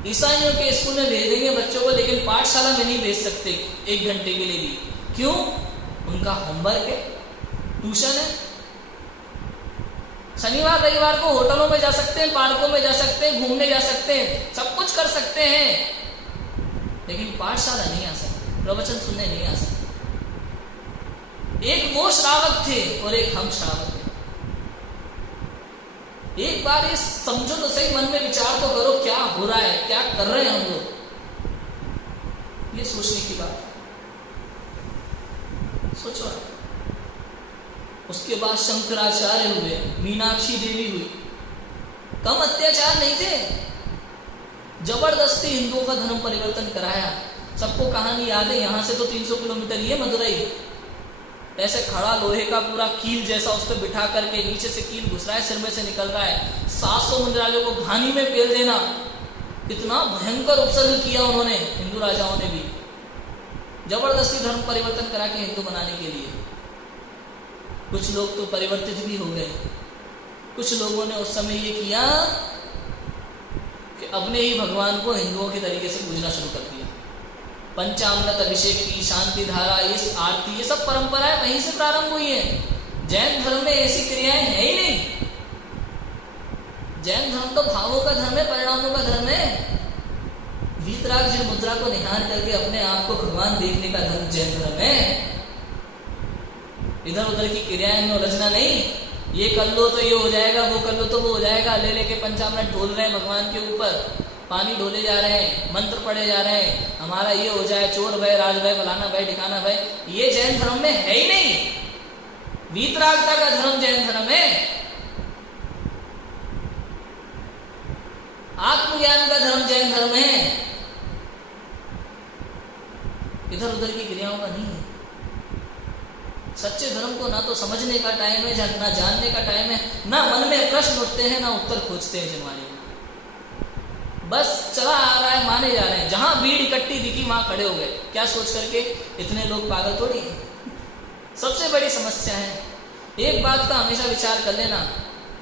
ईसाइयों के स्कूल में भेज देंगे बच्चों को, लेकिन पाठशाला में नहीं भेज सकते 1 घंटे के लिए भी। क्यों? उनका होमवर्क है, ट्यूशन है। शनिवार रविवार को होटलों में जा सकते हैं, पार्कों में जा सकते हैं, घूमने जा सकते हैं, सब कुछ कर सकते हैं, लेकिन पाठशाला नहीं आ सकते, प्रवचन सुनने नहीं आ सकते। एक वो श्रावक थे और एक हम श्रावक थे। एक बार ये समझो तो सही, मन में विचार तो करो, क्या हो रहा है, क्या कर रहे हैं हम लोग, ये सोचने की बात है। सोचो। उसके बाद शंकराचार्य हुए, मीनाक्षी देवी हुई, कम अत्याचार नहीं थे। जबरदस्ती हिंदुओं का धर्म परिवर्तन कराया। सबको कहानी याद है, यहां से तो 300 किलोमीटर ये मदुरई, ऐसे खड़ा लोहे का पूरा कील जैसा उस पर बिठा करके नीचे से कील घुस रहा है, सिर में से निकल रहा है। 700 मंदिरालयों को घानी में पेल देना, कितना भयंकर उपसर्ग किया उन्होंने, हिंदू राजाओं ने भी, जबरदस्ती धर्म परिवर्तन करा के हिंदू बनाने के लिए। कुछ लोग तो परिवर्तित भी हो गए। कुछ लोगों ने उस समय ये किया कि अपने ही भगवान को हिंदुओं के तरीके से पूजना शुरू कर दिया। पंचामृत अभिषेक की, शांति धारा, इस आरती, ये सब परंपराएं वहीं से प्रारंभ हुई है। जैन धर्म में ऐसी क्रियाएं है ही नहीं। जैन धर्म तो भावों का धर्म है, परिणामों का धर्म है। वीतराग जिन मुद्रा को निहार करके अपने आप को भगवान देखने का धर्म जैन धर्म है। इधर उधर की क्रियाएं में उलझना नहीं, ये कर लो तो ये हो जाएगा, वो कर लो तो वो हो जाएगा, ले लेके पंचामृत ढोल रहे हैं भगवान के ऊपर, पानी ढोले जा रहे हैं, मंत्र पढ़े जा रहे हैं, हमारा ये हो जाए, चोर भय, राज भय, फलाना भय, ठिकाना भय, ये जैन धर्म में है ही नहीं। वीतरागता का धर्म जैन धर्म है, आत्मज्ञान का धर्म जैन धर्म है, इधर उधर की क्रियाओं का नहीं है। सच्चे धर्म को ना तो समझने का टाइम है, ना जानने का टाइम है, ना मन में प्रश्न उठते हैं, ना उत्तर खोजते हैं जिनवानी में। बस चला आ रहा है, माने जा रहे हैं। जहां भीड़ इकट्ठी दिखी वहां खड़े हो गए, क्या सोच करके, इतने लोग पागल थोड़ी हैं। सबसे बड़ी समस्या है, एक बात का हमेशा विचार कर लेना,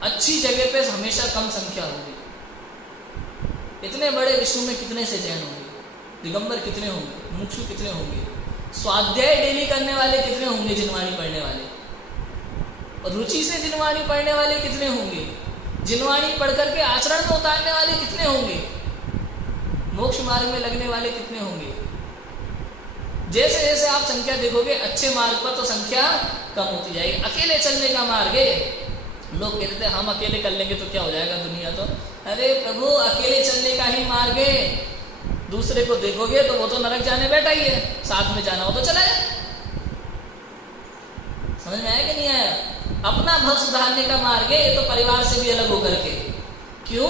अच्छी जगह पे हमेशा कम संख्या होगी। इतने बड़े विश्व में कितने से जैन होंगे, दिगंबर कितने होंगे, मुक्षु कितने होंगे, स्वाध्याय डेली करने वाले कितने होंगे, जिनवाणी पढ़ने वाले, और रुचि से जिनवाणी पढ़ने वाले कितने होंगे, जिनवाणी पढ़ करके आचरण में उतारने वाले कितने होंगे, मोक्ष मार्ग में लगने वाले कितने होंगे। जैसे जैसे आप संख्या देखोगे अच्छे मार्ग पर, तो संख्या कम होती जाएगी। अकेले चलने का मार्ग है। लोग कहते हैं हम अकेले कर लेंगे तो क्या हो जाएगा दुनिया, तो अरे प्रभु अकेले चलने का ही मार्ग है। दूसरे को देखोगे तो वो तो नरक जाने बैठा ही है, साथ में जाना हो तो चला जाए। समझ में आया कि नहीं आया? अपना भव सुधारने का मार्ग है ये तो, परिवार से भी अलग होकर के। क्यों?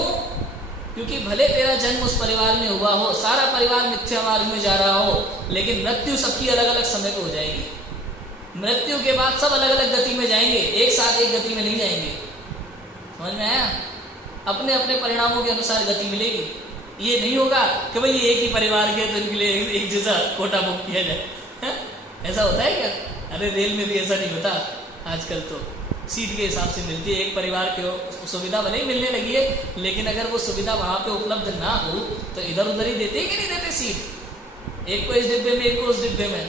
क्योंकि भले तेरा जन्म उस परिवार में हुआ हो, सारा परिवार मिथ्या मार्ग में जा रहा हो, लेकिन मृत्यु सबकी अलग अलग समय पे हो जाएगी। मृत्यु के बाद सब अलग अलग गति में जाएंगे, एक साथ एक गति में नहीं जाएंगे। समझ में आया? अपने अपने परिणामों के अनुसार गति मिलेगी। ये नहीं होगा कि भाई ये एक ही परिवार के तो इनके लिए एक जैसा कोटा बुक किया जाए। ऐसा होता है क्या? अरे रेल में भी ऐसा नहीं होता। आजकल तो सीट के हिसाब से मिलती है, एक परिवार की सुविधा भले ही मिलने लगी है, लेकिन अगर वो सुविधा वहां पे उपलब्ध ना हो तो इधर उधर ही देते कि नहीं देते सीट, एक को इस डिब्बे में, एक को उस डिब्बे में।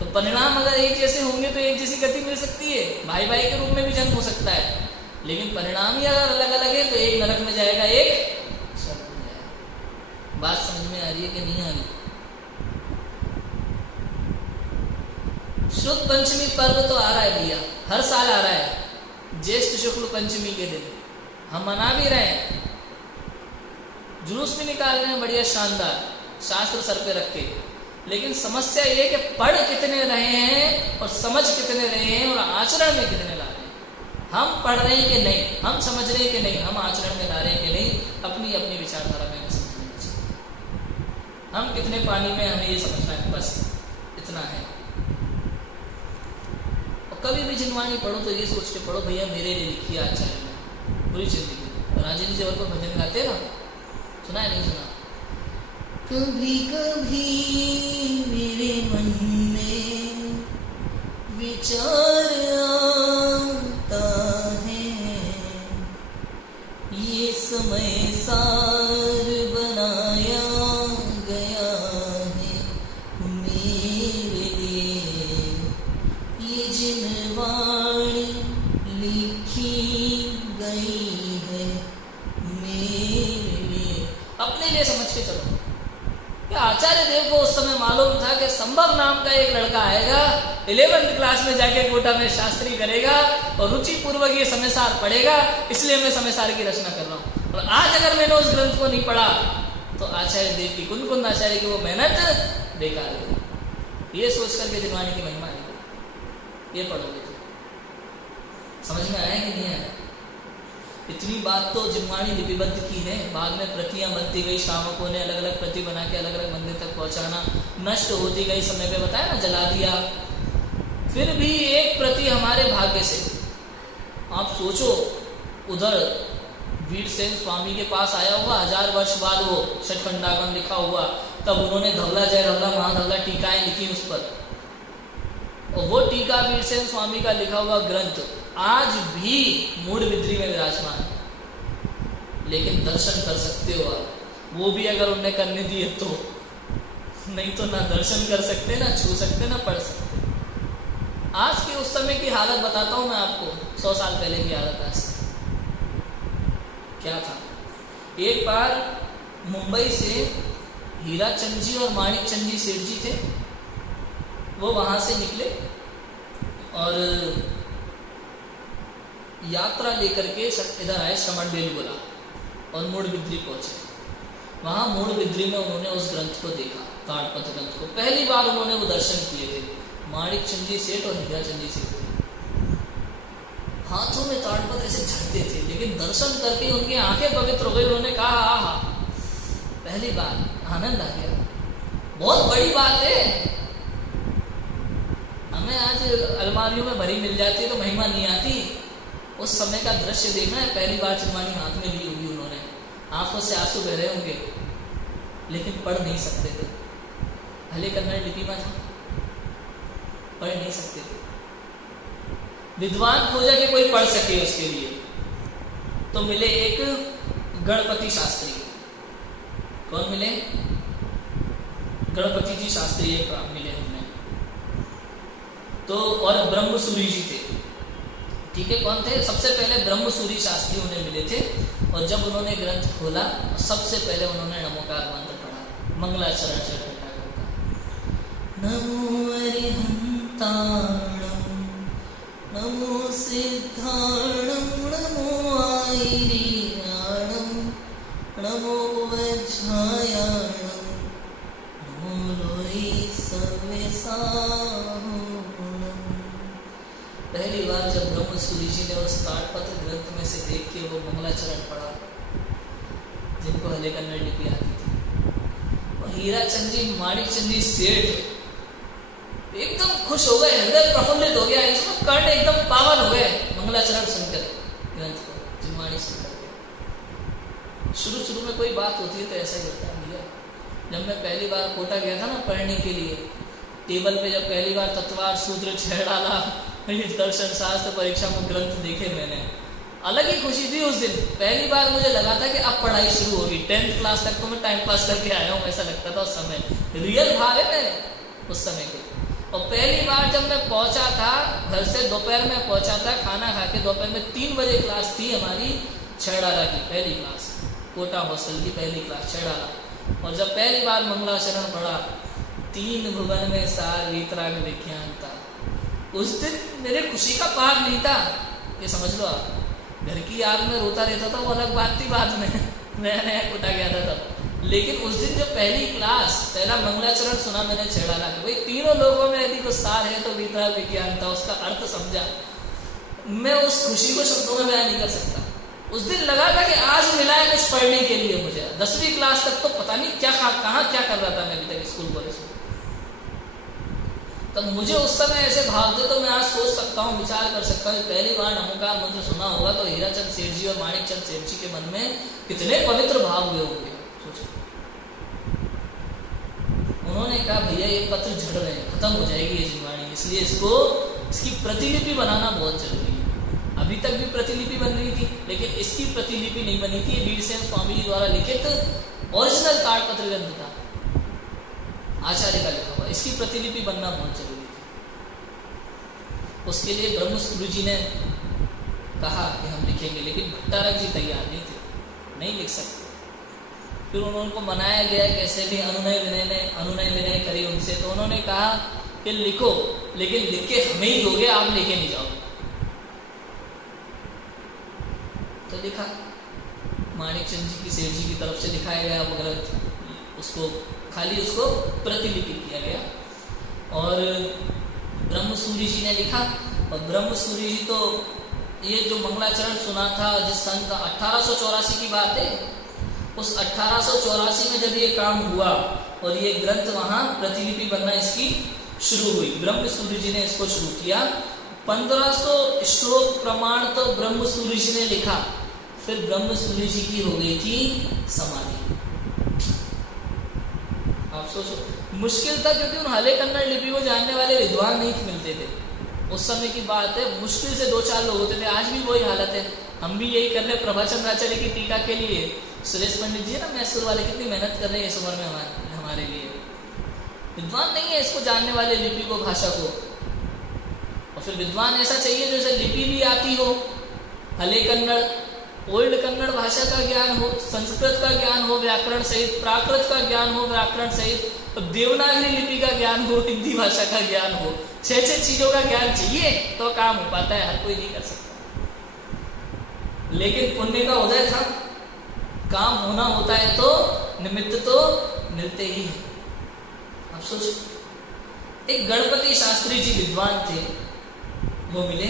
तो परिणाम अगर एक जैसे होंगे तो एक जैसी गति मिल सकती है, भाई भाई के रूप में भी जन्म हो सकता है। लेकिन परिणाम ही अगर अलग अलग है तो एक नरक में जाएगा, एक स्वर्ग में जाएगा। बात समझ में आ रही है कि नहीं आ रही? शुद्ध पंचमी पर्व तो आ रहा है भैया, हर साल आ रहा है। ज्येष्ठ शुक्ल पंचमी के दिन हम मना भी रहे हैं, जुलूस भी निकाल रहे हैं बढ़िया शानदार, शास्त्र सर पे रख के। लेकिन समस्या ये कि पढ़ कितने रहे हैं और समझ कितने रहे हैं और आचरण में कितने ला रहे हैं। हम पढ़ रहे हैं कि नहीं, हम समझ रहे हैं कि नहीं, हम आचरण में ला रहे हैं कि नहीं, अपनी अपनी विचारधारा में समझना चाहिए। हम कितने पानी में, हमें ये समझना है, बस इतना है। कभी भी जिनवाणी पढ़ो तो ये सोच के पढ़ो भैया मेरे लिए लिखी है आचार्य ने पूरी जिंदगी। राजेंद्र जी पर भजन गाते ना, सुना है नहीं सुना? कभी कभी मेरे मन में विचार आता है, ये समय सार लिखी गई है मेरे लिए। अपने लिए समझ के चलो कि आचार्य देव को उस समय मालूम था कि संभव नाम का एक लड़का आएगा, 11th क्लास में जाके कोटा में शास्त्री करेगा और रुचि पूर्वक ये समयसार पढ़ेगा, इसलिए मैं समयसार की रचना कर रहा हूँ। और आज अगर मैंने उस ग्रंथ को नहीं पढ़ा तो आचार्य देव की कुंद आचार्य की वो मेहनत बेकार है। ये सोच करके जिनवाणी की महिमा है। ये पढ़ोगे तो समझ में आया कि नहीं आया? इतनी बात तो जिनवाणी लिपिबद्ध की है। बाद में प्रतियां बनती गई, श्रावकों ने अलग अलग प्रति बना के अलग अलग मंदिर तक पहुंचाना, नष्ट होती गई, समय पे बताया ना, जला दिया। फिर भी एक प्रति हमारे भाग्य से, आप सोचो, उधर वीरसेन स्वामी के पास आया हुआ 1000 वर्ष बाद वो षटखंडागम लिखा हुआ, तब उन्होंने धवला जय धवला महाधवला टीकाएं लिखी उस पर, और वो टीका वीरसेन स्वामी का लिखा हुआ ग्रंथ आज भी मूढ़बिद्री में विराजमान है। लेकिन दर्शन कर सकते हो आप, वो भी अगर उनने करने दिए तो, नहीं तो ना दर्शन कर सकते, ना छू सकते, ना पढ़ सकते। आज की उस समय की हालत बताता हूं मैं आपको, 100 साल पहले की हालत आज क्या था। एक बार मुंबई से हीराचंद जी और माणिक चंद जी सेठ जी थे, वो वहां से निकले और यात्रा लेकर के इधर आए श्रवण बेलगोला और मूढ़बिद्री पहुंचे। वहां मूढ़बिद्री में उन्होंने उस ग्रंथ को देखा, ताड़पत्र ग्रंथ को। पहली बार उन्होंने वो दर्शन किए थे, माणिक चंद जी सेठ और हीराचंद जी सेठ। हाथों में ताड़पत्र ऐसे झड़ते थे, लेकिन दर्शन करके उनकी आंखें पवित्र हो गई। उन्होंने कहा, आहा, पहली बार आनंद आ गया, बहुत बड़ी बात है। हमें आज अलमारियों में भरी मिल जाती है तो महिमा नहीं आती। उस समय का दृश्य देखना है। पहली बार जिनवाणी हाथ में ली होगी उन्होंने, आंखों से आंसू बह रहे होंगे, लेकिन पढ़ नहीं सकते थे। भले कन्नड़ लिपि में था, पढ़ नहीं सकते थे। विद्वान खोजा कि कोई पढ़ सके उसके लिए, तो मिले एक गणपति शास्त्री। कौन मिले? गणपति जी शास्त्री एक मिले हमें तो, और ब्रह्मसूरी जी थे। ठीक है, कौन थे? सबसे पहले ब्रह्मसूरी शास्त्री उन्हें मिले थे, और जब उन्होंने ग्रंथ खोला सबसे पहले उन्होंने नमोकार मंत्र पढ़ा, मंगलाचरण चढ़ा, नमो अरिहंताणं नमो सिद्धाणं नमो आयर्याणं नमो वज्रायाणं नमो लोहि सर्वेसाहुणं। पहली बार जब ब्रह्मसूरी जी ने उस ताड़पत्र ग्रंथ में से देख के वो मंगलाचरण पढ़ा, जिनको हले कन्नड़ लिपि आती थी, और हीराचंद जी माणिक चंद जी सेठ एकदम खुश हो गए, हृदय प्रफुल्लित हो गया, इसमें कर्ण एकदम पावन हो गए मंगलाचरण सुनकर, ग्रंथ को जिनवाणी सुनकर। शुरू में कोई बात होती है तो ऐसा ही होता है भैया। जब मैं पहली बार कोटा गया था ना पढ़ने के लिए, टेबल पे जब पहली बार तत्वार सूत्र छह डाला, दर्शन शास्त्र परीक्षा में ग्रंथ देखे मैंने, अलग ही खुशी थी उस दिन। पहली बार मुझे लगा था कि अब पढ़ाई शुरू होगी। 10th क्लास तक तो मैं टाइम पास करके आया हूँ, ऐसा लगता था उस समय। रियल भाव है मैं उस समय के। और पहली बार जब मैं पहुंचा था घर से, दोपहर में पहुंचा था, खाना खा के दोपहर में 3 बजे क्लास थी हमारी छेड़ाला की, पहली क्लास, कोटा हॉस्टल की पहली क्लास छेड़ाला। और जब पहली बार मंगलाचरण पढ़ा, 3 भुवन में सार वीतराग विज्ञान था। उस दिन मेरे खुशी का पार नहीं था, ये समझ लो आप। घर की याद में रोता रहता था, वो अलग बात थी, बाद में नया कोटा गया था तब। लेकिन उस दिन जो पहली क्लास, पहला मंगलाचरण सुना मैंने छेड़ाला के, भाई तीनों लोगों में यदि कुछ सार है तो वीतराग विज्ञान था, उसका अर्थ समझा। मैं उस खुशी को शब्दों में बयान नहीं कर सकता। उस दिन लगा था कि आज मिला है कुछ पढ़ने के लिए मुझे। 10वीं क्लास तक तो पता नहीं क्या कहाँ क्या कर रहा था मैं अभी तक स्कूल कॉलेज में। तब मुझे उस समय ऐसे भाव थे, तो मैं आज सोच सकता हूँ, विचार कर सकता हूँ, पहली बार नमोकार मंत्र सुना होगा तो हीराचंद सेठ जी और माणिक चंद सेठ जी के मन में कितने पवित्र भाव हुए होंगे। सोचो, उन्होंने कहा भैया ये पत्र झड़ रहे हैं, खत्म हो जाएगी ये जिनवाणी, इसलिए इसकी प्रतिलिपि बनाना बहुत जरूरी है। अभी तक भी प्रतिलिपि बन रही थी, लेकिन इसकी प्रतिलिपि नहीं बनी थी। वीरसेन स्वामी जी द्वारा लिखित ओरिजिनल ताड़पत्र ग्रंथ था, आचार्य का लिखा हुआ, इसकी प्रतिलिपि बनना बहुत जरूरी थी। उसके लिए ब्रह्मसूरी जी ने कहा कि हम लिखेंगे, लेकिन भट्टारक जी तैयार नहीं थे, नहीं लिख सकते। फिर उनको मनाया गया कैसे भी, अनुनय विनय करी उनसे, तो उन्होंने कहा कि लिखो, लेकिन लिख के हमें ही दोगे, आप लेके नहीं जाओगे। तो लिखा, माणिक चंद जी की सेठ जी की तरफ से लिखाया गया वो ग्रंथ, उसको खाली उसको प्रतिलिपि किया गया। और ब्रह्मसूरी जी ने लिखा, और ब्रह्मसूरी जी तो ये जो मंगलाचरण सुना था जिस सन का 1884 की बात है, उस 1884 में जब ये काम हुआ और ये ग्रंथ वहां प्रतिलिपि बनना इसकी शुरू हुई, ब्रह्मसूरी जी ने इसको शुरू किया। 1500 श्लोक प्रमाण तो ब्रह्मसूरी जी ने लिखा, फिर ब्रह्मसूरी जी की हो गई थी समाधि। आप सोचो, मुश्किल था, क्योंकि उन हले कन्नड़ लिपि को जानने वाले विद्वान नहीं मिलते थे। उस समय की बात है, मुश्किल से 2-4 लोग होते थे। आज भी वही हालत है, हम भी यही कर रहे हैं। प्रभाचंद्राचार्य की टीका के लिए सुरेश पंडित जी है ना मैसूर वाले, कितनी मेहनत कर रहे हैं इस उम्र में हमारे लिए। विद्वान नहीं है इसको जानने वाले, लिपि को, भाषा को। और फिर विद्वान ऐसा चाहिए जैसे लिपि भी आती हो, हले कन्नड़, ओल्ड कन्नड़ भाषा का ज्ञान हो, संस्कृत का ज्ञान हो व्याकरण सहित, प्राकृत का ज्ञान हो व्याकरण सहित, और देवनागरी लिपि का ज्ञान हो, हिंदी भाषा का ज्ञान हो। 6 चीजों का ज्ञान चाहिए तो काम हो पाता है, हर कोई नहीं कर सकता। लेकिन पुण्य का उदय था, काम होना होता है तो निमित्त तो मिलते ही है। आप सोचो, एक गणपति शास्त्री जी विद्वान थे, वो मिले,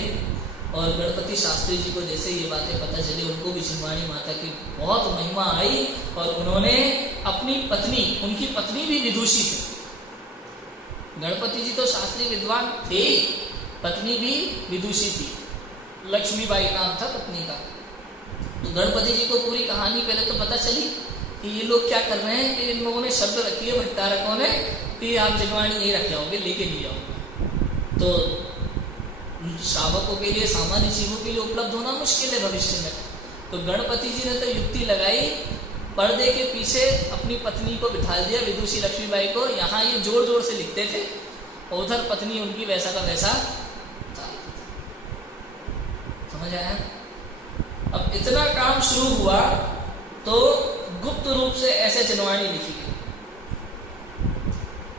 और गणपति शास्त्री जी को जैसे ये बातें पता चली, उनको भी जिनवाणी माता की बहुत महिमा आई, और उन्होंने अपनी पत्नी, उनकी पत्नी भी विदुषी थी। गणपति जी तो शास्त्री विद्वान थे, पत्नी भी विदुषी थी, लक्ष्मीबाई नाम था पत्नी का। तो गणपति जी को पूरी कहानी पहले तो पता चली कि ये लोग क्या कर रहे हैं, कि इन लोगों ने शब्द रखी है भट्टारकों ने कि आप जिनवाणी यही रख जाओगे, लेके नहीं जाओगे। तो श्रावकों के लिए, सामान्य जीवों के लिए उपलब्ध होना मुश्किल है भविष्य में। तो गणपति जी ने तो युक्ति लगाई, पर्दे के पीछे अपनी पत्नी को बिठा दिया, विदुषी लक्ष्मीबाई को। यहाँ ये जोर जोर से लिखते थे, और उधर पत्नी उनकी वैसा का वैसा। समझ आया? अब इतना काम शुरू हुआ तो गुप्त रूप से ऐसे जिनवाणी लिखी गई।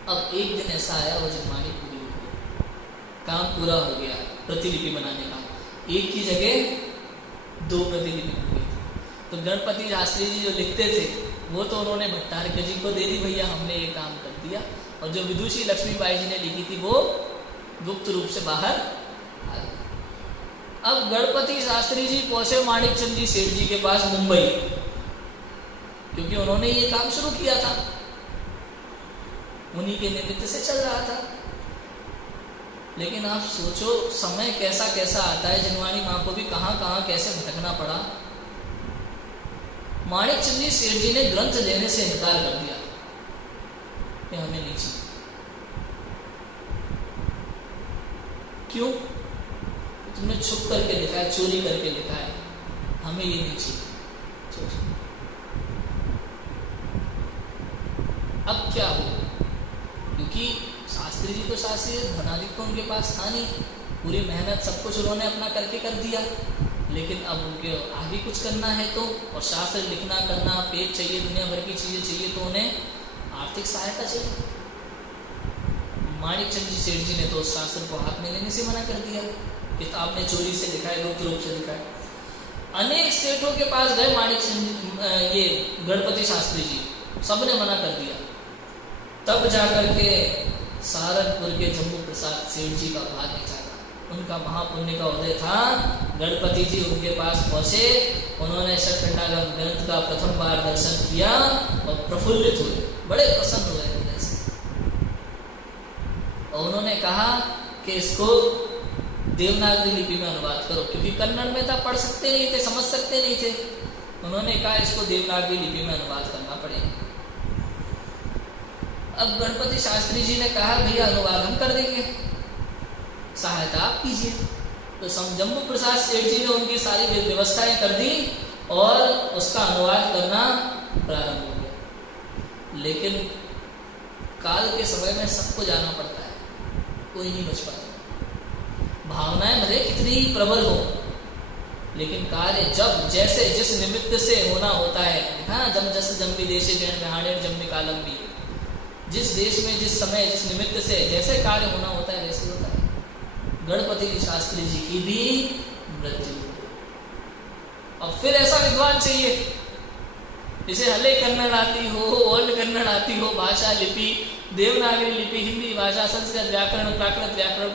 अब एक दिन ऐसा आया, वो जिनवाणी पूरी हो गई, काम पूरा हो गया प्रतिलिपि बनाने का। एक की जगह 2 प्रतिलिपि बन गई थी। तो गणपति शास्त्री जी जो लिखते थे, वो तो उन्होंने भट्टारक जी को दे दी, भैया हमने ये काम कर दिया। और जो विदुषी लक्ष्मीबाई जी ने लिखी थी, वो गुप्त रूप से बाहर आ गई। अब गणपति शास्त्री जी पहुंचे माणिक चंद जी सेठ जी के पास मुंबई, क्योंकि उन्होंने ये काम शुरू किया था, उन्हीं के निमित्त से चल रहा था। लेकिन आप सोचो, समय कैसा कैसा आता है, जिनवाणी माँ को भी कहाँ कहाँ कैसे भटकना पड़ा। माणिक चंद जी सेठ जी ने ग्रंथ लेने से इनकार कर दिया कि हमें नहीं चाहिए। क्यों? तुमने छुप करके लिखा है, चोरी करके लिखा है, हमें ये नहीं चाहिए। सोचो अब क्या हो, क्योंकि शास्त्री जी तो शास्त्री, धनाधिक तो उनके पास था नहीं, पूरी मेहनत सब कुछ उन्होंने अपना करके कर दिया। लेकिन अब उनके आगे कुछ करना है तो, और शास्त्र लिखना करना, पेज चाहिए, दुनिया भर की चीजें चाहिए, तो उन्हें आर्थिक सहायता चाहिए। माणिक चंद जी सेठ जी ने तो उस शास्त्र को हाथ में लेने से मना कर दिया, किताब ने चोरी से लिखा है, गुप्त रूप से लिखा है। अनेक सेठों के पास गए माणिक चंद, ये गणपति शास्त्री जी, सबने मना कर दिया। तब जाकर के सहारनपुर के जम्मू प्रसाद सेठ जी का भाग्य जागा, उनका महापुण्य का उदय था। गणपति जी उनके पास पहुंचे, उन्होंने षटखंडागम ग्रंथ का प्रथम बार दर्शन किया और प्रफुल्लित हुए, बड़े प्रसन्न हुए हृदय से। और उन्होंने कहा कि इसको देवनागरी लिपि में अनुवाद करो, क्योंकि कन्नड़ में था, पढ़ सकते नहीं थे, समझ सकते नहीं थे। उन्होंने कहा इसको देवनागरी लिपि में अनुवाद करना पड़ेगा। अब गणपति शास्त्री जी ने कहा भैया अनुवाद हम कर देंगे, सहायता आप कीजिए। तो जम्मू प्रसाद सेठ जी ने उनकी सारी व्यवस्थाएं कर दी और उसका अनुवाद करना प्रारंभ हो गया। लेकिन काल के समय में सबको जाना पड़ता है, कोई नहीं बच पाता। भावनाएं भले कितनी प्रबल हो, लेकिन कार्य जब जैसे जिस निमित्त से होना होता है, हाँ, जम जस जम विदेशे जैन में हाड़े जम निकालम भी, जिस देश में जिस समय जिस निमित्त से जैसे कार्य होना होता है वैसे होता है। गणपति शास्त्री जी की भी मृत्यु। अब फिर ऐसा विद्वान चाहिए जिसे हले कन्नड़ आती हो, ओल्ड कन्नड़ आती हो, भाषा लिपि, देवनागरी लिपि, हिंदी भाषा, संस्कृत व्याकरण, प्राकृत व्याकरण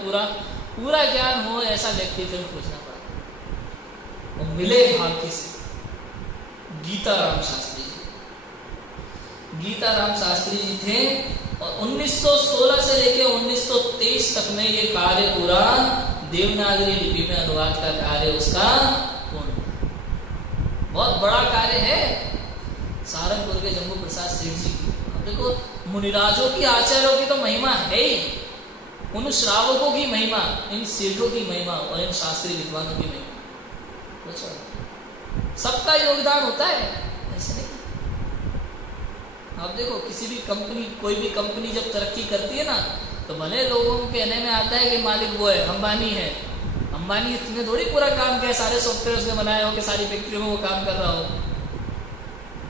पूरा ज्ञान हो, ऐसा व्यक्ति फिर खोजना पड़ा। और मिले भाग्य से गीताराम शास्त्री जी। गीताराम शास्त्री जी थे और 1916 से लेकर 1923 तक में ये कार्य पूरा देवनागरी लिपि में अनुवाद का कार्य उसका पूर्ण। बहुत बड़ा कार्य है सहारनपुर के जम्मू प्रसाद सेठ जी की। अब देखो, मुनिराजों की, आचार्यों की तो महिमा है ही, उन श्रावकों की महिमा, इन सेठों की महिमा और इन शास्त्रीय विद्वानों की महिमा, सबका योगदान होता है, ऐसे नहीं। आप देखो, किसी भी कंपनी, कोई भी कंपनी जब तरक्की करती है ना, तो भले लोगों को कहने में आता है कि मालिक वो है, अंबानी है। अंबानी इतने थोड़ी पूरा काम किया, सारे सॉफ्टवेयर उसने बनाए हो कि सारी फैक्ट्रियों में वो काम कर रहा हो।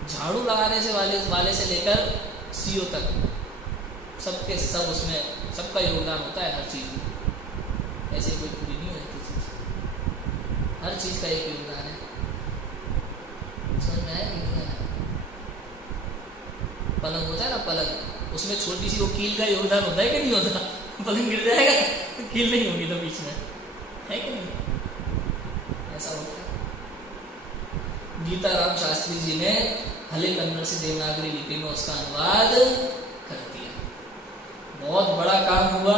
झाड़ू लगाने से वाले से लेकर सीईओ तक सबके सब उसमें सबका योगदान होता है, हर चीज में। ऐसे कोई पूरी नहीं रहती चीज, हर चीज का एक योगदान है। समझ में आया कि नहीं आया? पलंग होता है ना, पलंग, उसमें छोटी सी वो कील का योगदान होता है कि नहीं होता? पलंग गिर जाएगा, कील नहीं होगी तो बीच में, है कि नहीं? ऐसा होता है। गीताराम शास्त्री जी ने हले कन्नड़ से देवनागरी लिपि में उसका अनुवाद कर दिया। बहुत बड़ा काम हुआ।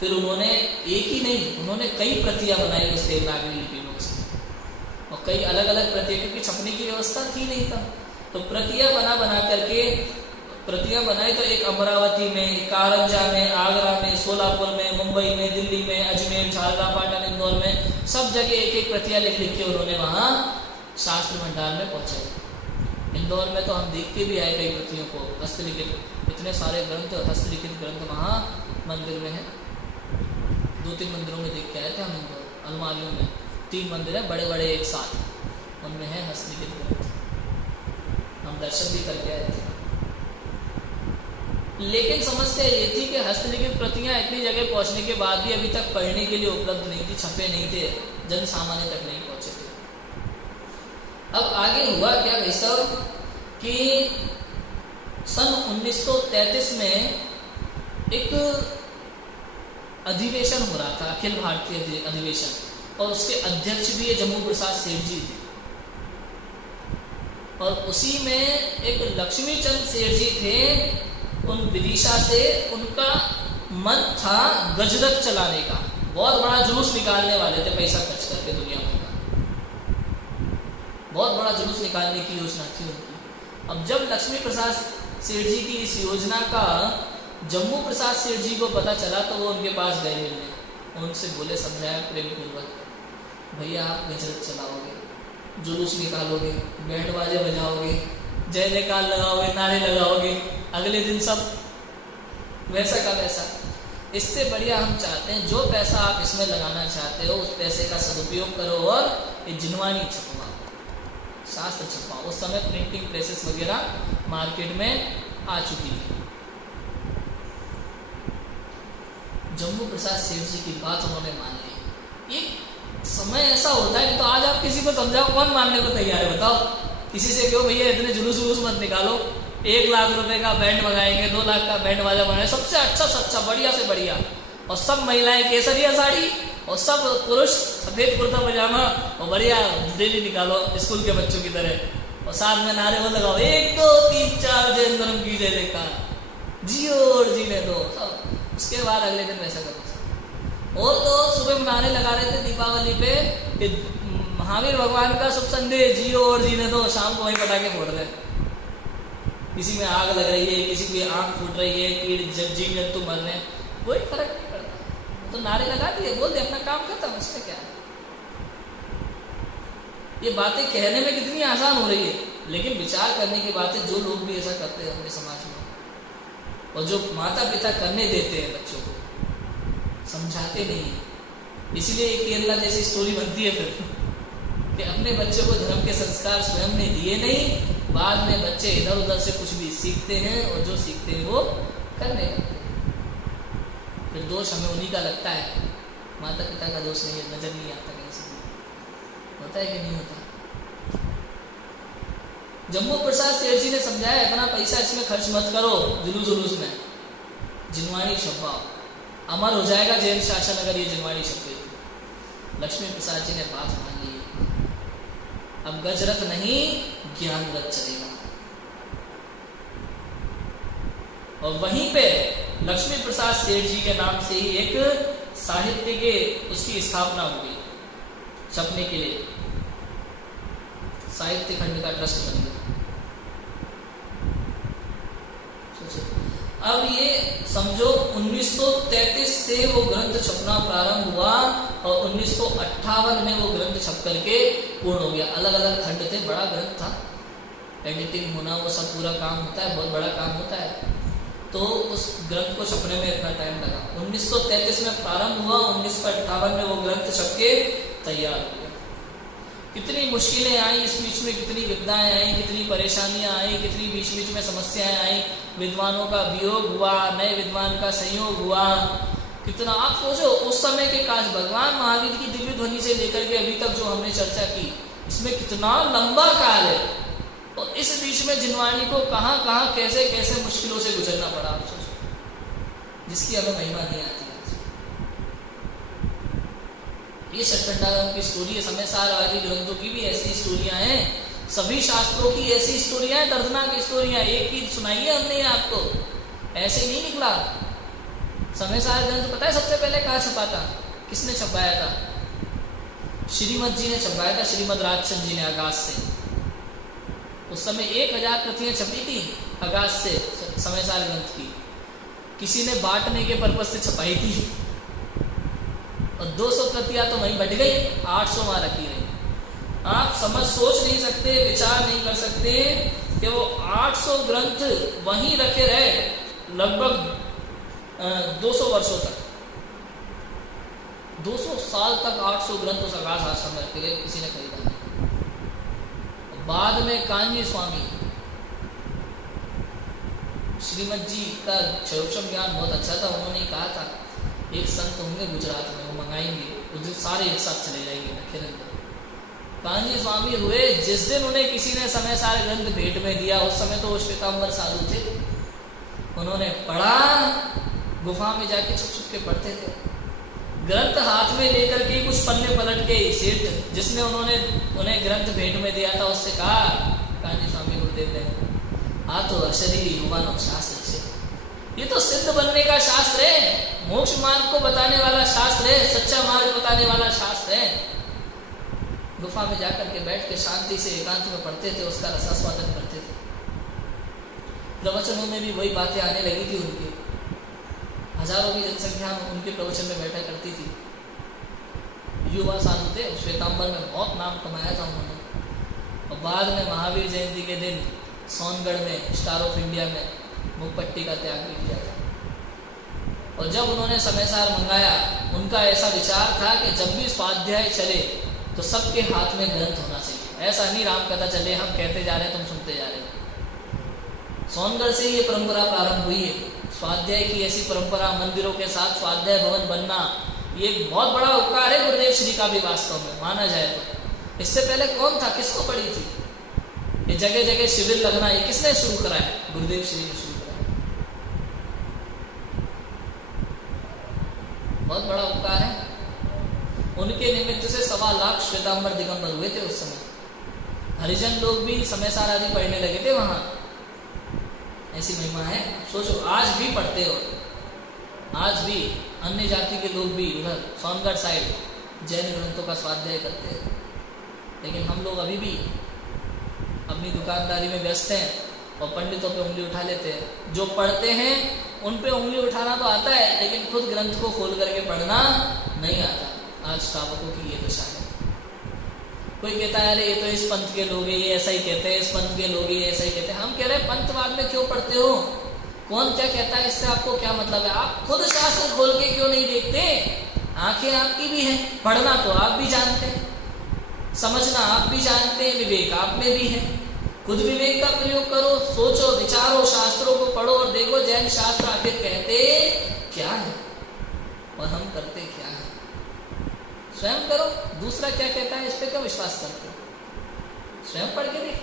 फिर उन्होंने एक ही नहीं, उन्होंने कई प्रतियां बनाई उस देवनागरी लिपि में उसकी, और कई अलग अलग प्रतियां, क्योंकि छपने की व्यवस्था थी नहीं तब, तो प्रतियां बना करके प्रतियां बनाई। तो एक अमरावती में, कारंजा में, आगरा में, सोलापुर में, मुंबई में, दिल्ली में, अजमेर, झालरा, पाटन, इंदौर में, सब जगह एक एक प्रतियां लिख के उन्होंने वहां शास्त्र भंडार में पहुंचाई। इंदौर में तो हम देखते भी आए कई प्रतियों को, हस्तलिखित, इतने सारे ग्रंथ, हस्तलिखित ग्रंथ वहाँ मंदिर में है। 2-3 मंदिरों में देख के आए थे हम इंदौर, अलमारियों में 3 मंदिर है बड़े बड़े एक साथ, उनमें है हस्तलिखित ग्रंथ, हम दर्शन भी करके आए थे। लेकिन समस्या ये थी कि हस्तलिखित प्रतियां इतनी जगह पहुंचने के बाद भी अभी तक पढ़ने के लिए उपलब्ध नहीं थी, छपे नहीं थे, जन सामान्य तक नहीं पहुंचे थे। अब आगे हुआ क्या भाई साहब कि सन 1933 में एक अधिवेशन हो रहा था, अखिल भारतीय अधिवेशन, और उसके अध्यक्ष भी जम्मू प्रसाद सेठ जी थे। और उसी में एक लक्ष्मी चंद सेठ जी थे, उन विदिशा से, उनका मन था गजरथ चलाने का, बहुत बड़ा जुलूस निकालने वाले थे पैसा खर्च करके दुनिया भर का, बहुत बड़ा जुलूस निकालने की योजना थी उनकी। अब जब लक्ष्मी प्रसाद सेठ जी की इस योजना का जम्मू प्रसाद सेठ जी को पता चला तो वो उनके पास गए मिलने, उनसे बोले, समझाया प्रेम पूर्वक, भैया आप गजरथ चलाओगे, जुलूस निकालोगे, बैंड बाजे बजाओगे, जय जयकार लगाओगे, नारे लगाओगे, अगले दिन सब वैसा का वैसा, इससे बढ़िया हम चाहते हैं जो पैसा आप इसमें लगाना चाहते हो उस पैसे का सदुपयोग करो और ये जिनवानी छपवाओ, शास्त्र छपवाओ। उस समय प्रिंटिंग प्रेसेस वगैरह मार्केट में आ चुकी थी। जम्मू प्रसाद सेठ जी की बात उन्होंने मान ली। ये समय ऐसा होता है, तो आज आप किसी को समझाओ, कौन मानने को तैयार है बताओ? किसी से क्यों भैया इतने जुलूस वुलूस मत निकालो, 1 लाख रुपए का बैंड मंगाएंगे, 2 लाख का बैंड बाजा बनाएंगे, सबसे अच्छा से अच्छा, बढ़िया से बढ़िया, और सब महिलाएं केसरिया साड़ी और सब पुरुष सफेद कुर्ता पजामा और बढ़िया रैली निकालो स्कूल के बच्चों की तरह, और साथ में नारे वो लगाओ, 1 2 3 4 जय धर्म की जय जयकार, जियो और जीने दो सब। उसके बाद अगले दिन वैसा करो। और तो सुबह नारे लगा रहे थे दीपावली पे, महावीर भगवान का शुभ संदेश, जियो और जीने दो, शाम को वही पटाखे फोड़ रहे, किसी में आग लग रही है, किसी की आंख फूट रही है, कीड़ जीव जंतु मर रहे हैं, कोई फर्क नहीं पड़ता, तो नारे लगा दिए, बोल दे अपना काम खत्म, उसमें क्या है। ये बातें कहने में कितनी आसान हो रही है, लेकिन विचार करने की बातें जो लोग भी ऐसा करते हैं अपने समाज में, और जो माता पिता करने देते हैं बच्चों को, समझाते नहीं है। इसलिए केरला जैसी स्टोरी बनती है फिर कि अपने बच्चों को धर्म के संस्कार स्वयं ने दिए नहीं, बाद में बच्चे इधर उधर से कुछ भी सीखते हैं और जो सीखते हैं वो करने लगते हैं। फिर दोष हमें उन्हीं का लगता है, माता पिता का दोष नहीं, नजर नहीं आता कहीं से। होता है कि नहीं होता? जम्मू प्रसाद सेठ जी ने समझाया, इतना पैसा इसमें खर्च मत करो जुलूस में, जिनवाणी छपवाओ, अमर हो जाएगा जैन शासन अगर ये जिनवाणी छपे। लक्ष्मी प्रसाद जी ने बात मान ली, अब गजरथ नहीं ज्ञान रथ चलेगा। और वहीं पे लक्ष्मी प्रसाद सेठ जी के नाम से ही एक साहित्य के उसकी स्थापना हो गई, छपने के लिए साहित्य खंड का ट्रस्ट बन गया। अब ये समझो 1933 से वो ग्रंथ छपना प्रारंभ हुआ और 1958 में वो ग्रंथ छप करके पूर्ण हो गया। अलग अलग खंड थे, बड़ा ग्रंथ था, एडिटिंग होना वो सब पूरा काम होता है, बहुत बड़ा काम होता है, तो उस ग्रंथ को छपने में इतना टाइम लगा। 1933 में प्रारंभ हुआ, 1958 में वो ग्रंथ छप के तैयार हो गया। कितनी मुश्किलें आई इस बीच में, कितनी विपदाएं आई, कितनी परेशानियां आई, कितनी बीच बीच में समस्याएं आई, विद्वानों का वियोग हुआ, नए विद्वान का संयोग हुआ, कितना। आप सोचो उस समय के काज, भगवान महावीर की दिव्य ध्वनि से लेकर के अभी तक जो हमने चर्चा की, इसमें कितना लंबा काल है, और इस बीच में जिनवाणी को कहां कहां कैसे कैसे मुश्किलों से गुजरना पड़ा। आप सोचो, जिसकी हमें महिमा नहीं आती। ये षटखंडागम की स्टोरी है, समय सार आदि ग्रंथों की भी ऐसी स्टोरियां हैं, सभी शास्त्रों की ऐसी स्टोरियां हैं, दर्दनाक स्टोरियां। एक ही सुनाई है हमने आपको, ऐसे नहीं निकला। समय सार ग्रंथ पता है सबसे पहले कहाँ छपा था, किसने छपाया था? श्रीमद जी ने छपाया था, श्रीमद राजचंद जी ने आगाज से। उस समय 1000 प्रतियां छपी थी आगाज से समय सार ग्रंथ की, किसी ने बांटने के पर्पज से छपाई थी, और 200 प्रतियां तो वहीं बट गई, 800 वहां रखी रही। आप सोच नहीं सकते, विचार नहीं कर सकते कि वो 800 ग्रंथ वहीं रखे रहे लगभग 200 वर्षों तक, 200 साल तक 800 ग्रंथ उस आकाश आश्रम में रखे गए, किसी ने खरीदा नहीं। बाद में कांजी स्वामी, श्रीमद जी का क्षरोक्षम ज्ञान बहुत अच्छा था, उन्होंने कहा था एक संत होंगे गुजरात में, वो मंगाएंगे, उस दिन सारे एक साथ चले जाएंगे रखे रहेंगे। कांजी स्वामी हुए, जिस दिन उन्हें किसी ने समय सारे ग्रंथ भेंट में दिया, उस समय तो वो श्वेतांबर साधु थे, उन्होंने पढ़ा, गुफा में जाके छुप छुप के पढ़ते थे, ग्रंथ हाथ में लेकर के कुछ पन्ने पलट के सेठ जिसने उन्हें ग्रंथ भेंट में दिया था उससे कहा, कांजी स्वामी गुरुदेव ने, आ तो अशरीरी युवानो शास्त्र से, ये तो सिद्ध बनने का शास्त्र है, मोक्ष मार्ग को बताने वाला शास्त्र है, सच्चा मार्ग बताने वाला शास्त्र है। गुफा में जाकर के बैठ के शांति से एकांत में पढ़ते थे, उसका रसास्वादन करते थे। प्रवचनों में भी वही बातें आने लगी थी उनके, हजारों की जनसंख्या उनके प्रवचन में बैठा करती थी। युवा साधु थे, श्वेतांबर में बहुत नाम कमाया था उन्होंने। और बाद में महावीर जयंती के दिन सोनगढ़ में स्टार ऑफ इंडिया में मुखपट्टी का त्याग भी किया था। और जब उन्होंने समय सार मंगाया, उनका ऐसा विचार था कि जब भी स्वाध्याय चले तो सबके हाथ में ग्रंथ होना चाहिए, ऐसा नहीं राम कथा चले हम कहते जा रहे हैं तुम सुनते जा रहे हो। सोनगढ़ से ये परंपरा प्रारंभ हुई है, स्वाध्याय की ऐसी परंपरा, मंदिरों के साथ स्वाध्याय भवन बनना, ये बहुत बड़ा उपकार है गुरुदेव श्री का भी वास्तव में माना जाए तो। इससे पहले कौन था, किसको पड़ी थी ये जगह जगह शिविर लगना, ये किसने शुरू कराया? गुरुदेव श्री ने शुरू कराया। बहुत बड़ा उपकार है। उनके निमित्त से 1.25 लाख श्वेतांबर दिगंबर हुए थे उस समय। हरिजन लोग भी समय सार आदि पढ़ने लगे थे वहां, ऐसी महिमा है। सोचो आज भी पढ़ते हो, आज भी अन्य जाति के लोग भी उधर सोनगढ़ साइड जैन ग्रंथों का स्वाध्याय करते हैं, लेकिन हम लोग अभी भी अपनी दुकानदारी में व्यस्त हैं और पंडितों पे उंगली उठा लेते हैं। जो पढ़ते हैं उन पे उंगली उठाना तो आता है, लेकिन खुद ग्रंथ को खोल करके पढ़ना नहीं आता। आज श्रावकों की ये दशा है। कोई कहता है अरे ये तो इस पंथ के लोग हैं, ये ऐसा ही कहते हैं, इस पंथ के लोग ये ऐसा ही कहते हैं। हम कह रहे हैं पंथवाद में क्यों पढ़ते हो? कौन क्या कहता है, इससे आपको क्या मतलब है? आप खुद शास्त्र खोल के क्यों नहीं देखते? आंखें आपकी भी हैं, पढ़ना तो आप भी जानते हैं, समझना आप भी जानते हैं, विवेक आप में भी है। खुद विवेक का प्रयोग करो, सोचो, विचारो, शास्त्रों को पढ़ो और देखो जैन शास्त्र आखिर कहते क्या है और हम करते क्या है। स्वयं करो, दूसरा क्या कहता है इस पे क्या विश्वास करते हो, स्वयं पढ़ के देख।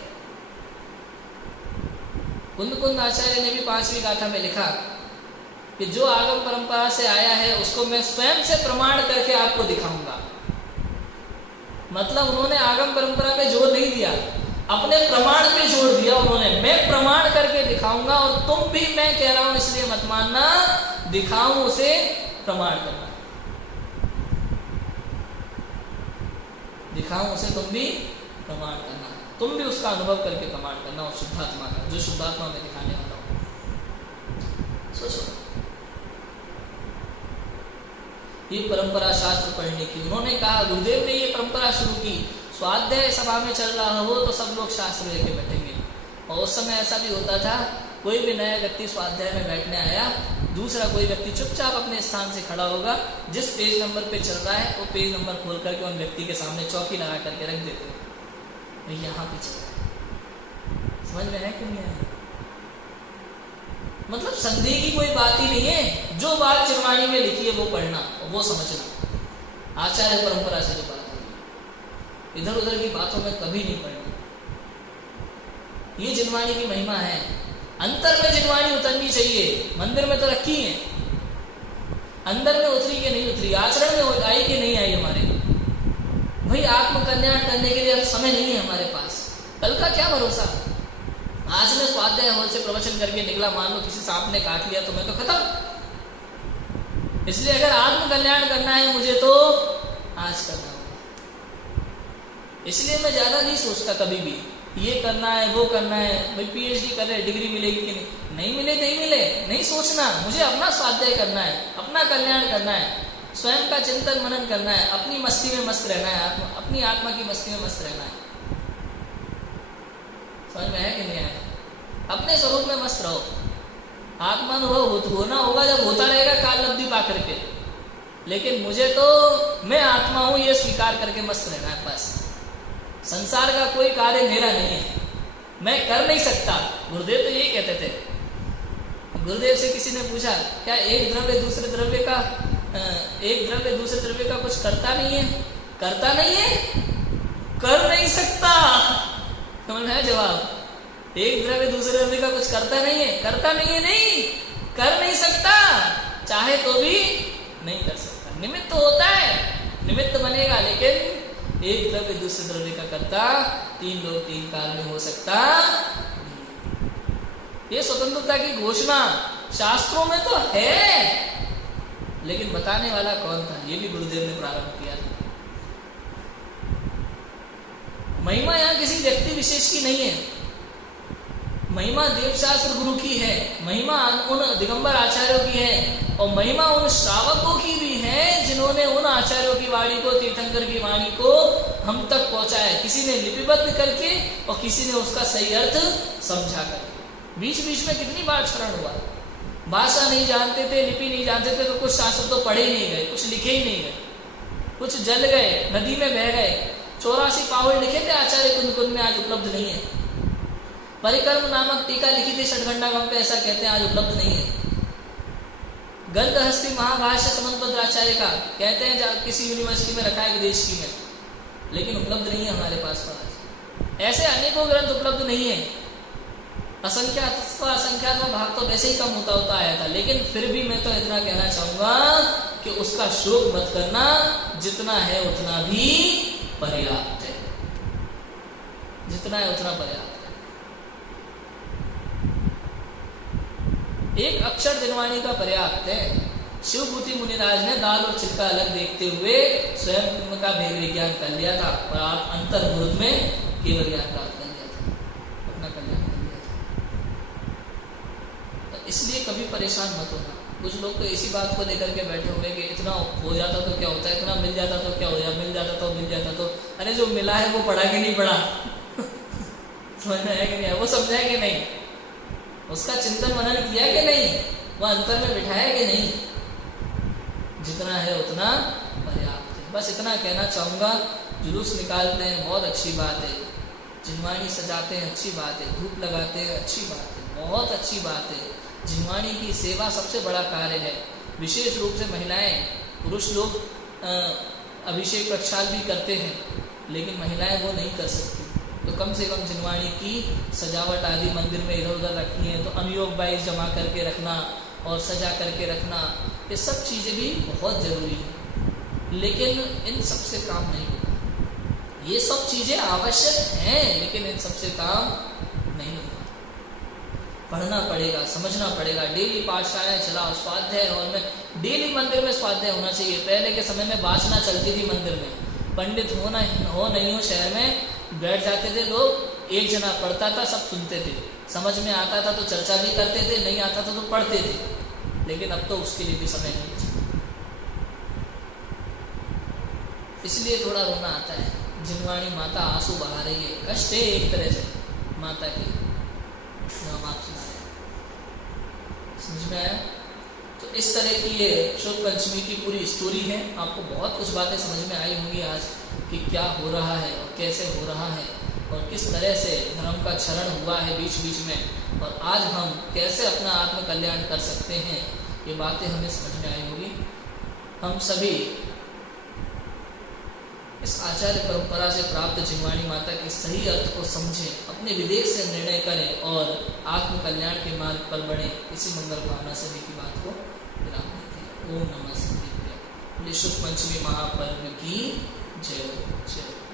कुंद आचार्य ने भी 5वीं गाथा में लिखा कि जो आगम परंपरा से आया है उसको मैं स्वयं से प्रमाण करके आपको दिखाऊंगा। मतलब उन्होंने आगम परंपरा पे जोर नहीं दिया, अपने प्रमाण पे जोर दिया उन्होंने। मैं प्रमाण करके दिखाऊंगा और तुम भी, मैं कह रहा हूं इसलिए मत मानना, दिखाऊं उसे प्रमाण करना, दिखाऊं उसे तुम भी प्रमाण करना, तुम भी उसका अनुभव करके प्रमाण करना और शुद्धात्मा का, जो शुद्धात्मा में दिखाने वाला हो। सोचो, ये परंपरा शास्त्र पढ़ने की उन्होंने कहा, गुरुदेव ने ये परंपरा शुरू की। स्वाध्याय सभा में चल रहा हो तो सब लोग शास्त्र लेके बैठेंगे, और उस समय ऐसा भी होता था, कोई भी नया व्यक्ति स्वाध्याय में बैठने आया, दूसरा कोई व्यक्ति चुपचाप अपने स्थान से खड़ा होगा, जिस पेज नंबर पे चल रहा है वो पेज नंबर खोल करके उन व्यक्ति के सामने चौकी लगा करके रख देते हैं, भाई यहाँ पे चल रहा है। समझ में है कि नहीं है? मतलब संदेह की कोई बात ही नहीं है, जो बात जिनवाणी में लिखी है वो पढ़ना और वो समझना, आचार्य परंपरा से जो बात है, इधर उधर की बातों में कभी नहीं पढ़ना। ये जिनवाणी की महिमा है। अंतर में जिनवाणी उतरनी चाहिए, मंदिर में तो रखी है, अंदर में उतरी के नहीं उतरी, आचरण में आई कि नहीं आई हमारे। भाई आत्मकल्याण करने के लिए अब समय नहीं है हमारे पास, कल का क्या भरोसा। आज मैं स्वाध्याय हॉल से प्रवचन करके निकला, मान लो किसी सांप ने काट लिया तो मैं तो खत्म। इसलिए अगर आत्मकल्याण करना है मुझे तो आज करना होगा। इसलिए मैं ज्यादा नहीं सोचता कभी भी, ये करना है वो करना है, भाई पीएचडी कर रहे, डिग्री मिलेगी कि नहीं, नहीं मिले नहीं मिले, नहीं सोचना। मुझे अपना स्वाध्याय करना है, अपना कल्याण करना है, स्वयं का चिंतन मनन करना है, अपनी मस्ती में मस्त रहना है, अपनी आत्मा की मस्ती में मस्त रहना है। समझ में है कि नहीं है? अपने स्वरूप में मस्त रहो। आत्मानुभव होना होगा जब होता रहेगा काल लब्धि पा करके, लेकिन मुझे तो मैं आत्मा हूं ये स्वीकार करके मस्त रहना है बस। संसार का कोई कार्य मेरा नहीं है, मैं कर नहीं सकता। गुरुदेव तो यही कहते थे। गुरुदेव से किसी ने पूछा, क्या एक द्रव्य दूसरे द्रव्य का कुछ करता नहीं है? करता नहीं है, कर नहीं सकता। समझ है जवाब? एक द्रव्य दूसरे द्रव्य का कुछ करता नहीं है, करता नहीं है, नहीं कर नहीं सकता, चाहे तो भी नहीं कर सकता। निमित्त होता है, निमित्त बनेगा, लेकिन एक द्रव्य दूसरे द्रव्य का करता, तीन लोग तीन काल में हो सकता। ये स्वतंत्रता की घोषणा शास्त्रों में तो है, लेकिन बताने वाला कौन था? ये भी गुरुदेव ने प्रारंभ किया था। महिमा यहाँ किसी व्यक्ति विशेष की नहीं है, महिमा देवशास्त्र गुरु की है, महिमा उन दिगंबर आचार्यों की है, और महिमा उन श्रावकों की भी है जिन्होंने उन आचार्यों की वाणी को, तीर्थंकर की वाणी को हम तक पहुंचाया। किसी ने लिपिबद्ध करके और किसी ने उसका सही अर्थ समझा करके। बीच बीच में कितनी बार क्षरण हुआ, भाषा नहीं जानते थे, लिपि नहीं जानते थे, तो कुछ शास्त्र तो पढ़े ही नहीं गए, कुछ लिखे ही नहीं गए, कुछ जल गए, नदी में बह गए। 84 पावड़ लिखे थे आचार्य कुंद में, आज उपलब्ध नहीं है। परिक्रम नामक टीका लिखी थी षटघंटागम पे, ऐसा कहते हैं, आज उपलब्ध नहीं है। गंधहस्ती महाभाष्य समंतभद्र आचार्य का कहते हैं किसी यूनिवर्सिटी में रखा है, विदेश की में, लेकिन उपलब्ध नहीं है हमारे पास आज। ऐसे अनेकों ग्रंथ उपलब्ध नहीं है। असंख्यात्मक भाग तो वैसे ही कम होता आया था, लेकिन फिर भी मैं तो इतना कहना चाहूंगा कि उसका शोक मत करना, जितना है उतना भी पर्याप्त है, जितना है उतना पर्याप्त है। एक अक्षर दिनवाणी का पर्याप्त है। शिवभूति मुनिराज ने दाल और छिलका अलग देखते हुए स्वयं का भेद विज्ञान कर लिया था, और आप अंतर्मुहूर्त में केवल ज्ञान प्राप्त कर लिया था, अपना कल्याण कर लिया था। तो इसलिए कभी परेशान मत होना। कुछ लोग तो इसी बात को लेकर के बैठे हुए कि इतना हो जाता तो क्या होता है, इतना मिल जाता तो क्या हो जाता, मिल जाता तो अरे जो मिला है वो पढ़ा कि नहीं पढ़ा समझ में है कि नहीं, वो समझा कि नहीं, उसका चिंतन मनन किया कि नहीं, वह अंतर में बिठाया कि नहीं। जितना है उतना पर्याप्त है। बस इतना कहना चाहूंगा, जुलूस निकालते हैं, बहुत अच्छी बात है। जिनवाणी सजाते हैं, अच्छी बात है। धूप लगाते हैं, अच्छी बात है, बहुत अच्छी बात है। जिनवाणी की सेवा सबसे बड़ा कार्य है। विशेष रूप से महिलाएं, पुरुष लोग अभिषेक प्रक्षाल भी करते हैं, लेकिन महिलाएं वो नहीं कर सकती। तो कम से कम जिनवाणी की सजावट आदि मंदिर में इधर उधर रखी है, तो अनुयोग बाइस जमा करके रखना और सजा करके रखना, ये सब चीज़ें भी बहुत ज़रूरी है। लेकिन इन सब से काम नहीं होगा। ये सब चीज़ें आवश्यक हैं, लेकिन इन सब से काम नहीं होगा। पढ़ना पड़ेगा, समझना पड़ेगा। डेली पाठशालाएं चलाओ, स्वाध्याय हॉल में डेली मंदिर में स्वाध्याय होना चाहिए। पहले के समय में वाचना चलती थी मंदिर में, पंडित हो नहीं हो शहर में बैठ जाते थे लोग, एक जना पढ़ता था, सब सुनते थे। समझ में आता था तो चर्चा भी करते थे, नहीं आता था तो पढ़ते थे। लेकिन अब तो उसके लिए भी समय नहीं बचा, इसलिए थोड़ा रोना आता है। जिनवाणी माता आंसू बहा रही है, कष्ट है एक तरह से माता की, हम आप सुना रहे हैं। समझ में आया? तो इस तरह की ये शुक्ल पंचमी की पूरी स्टोरी है। आपको बहुत कुछ बातें समझ में आई होंगी आज कि क्या हो रहा है और कैसे हो रहा है और किस तरह से धर्म का क्षरण हुआ है बीच बीच में, और आज हम कैसे अपना आत्म कल्याण कर सकते हैं, ये बातें हमें समझ में आई होगी। हम सभी इस आचार्य परंपरा से प्राप्त जिनवाणी माता के सही अर्थ को समझें, अपने विवेक से निर्णय करें और आत्म कल्याण के मार्ग पर बढ़ें। इसी मंगल भावना से भी की बात को विराम देते हैं। ओम नमः शिवाय। शुक्ल पंचमी महापर्व की जय जय।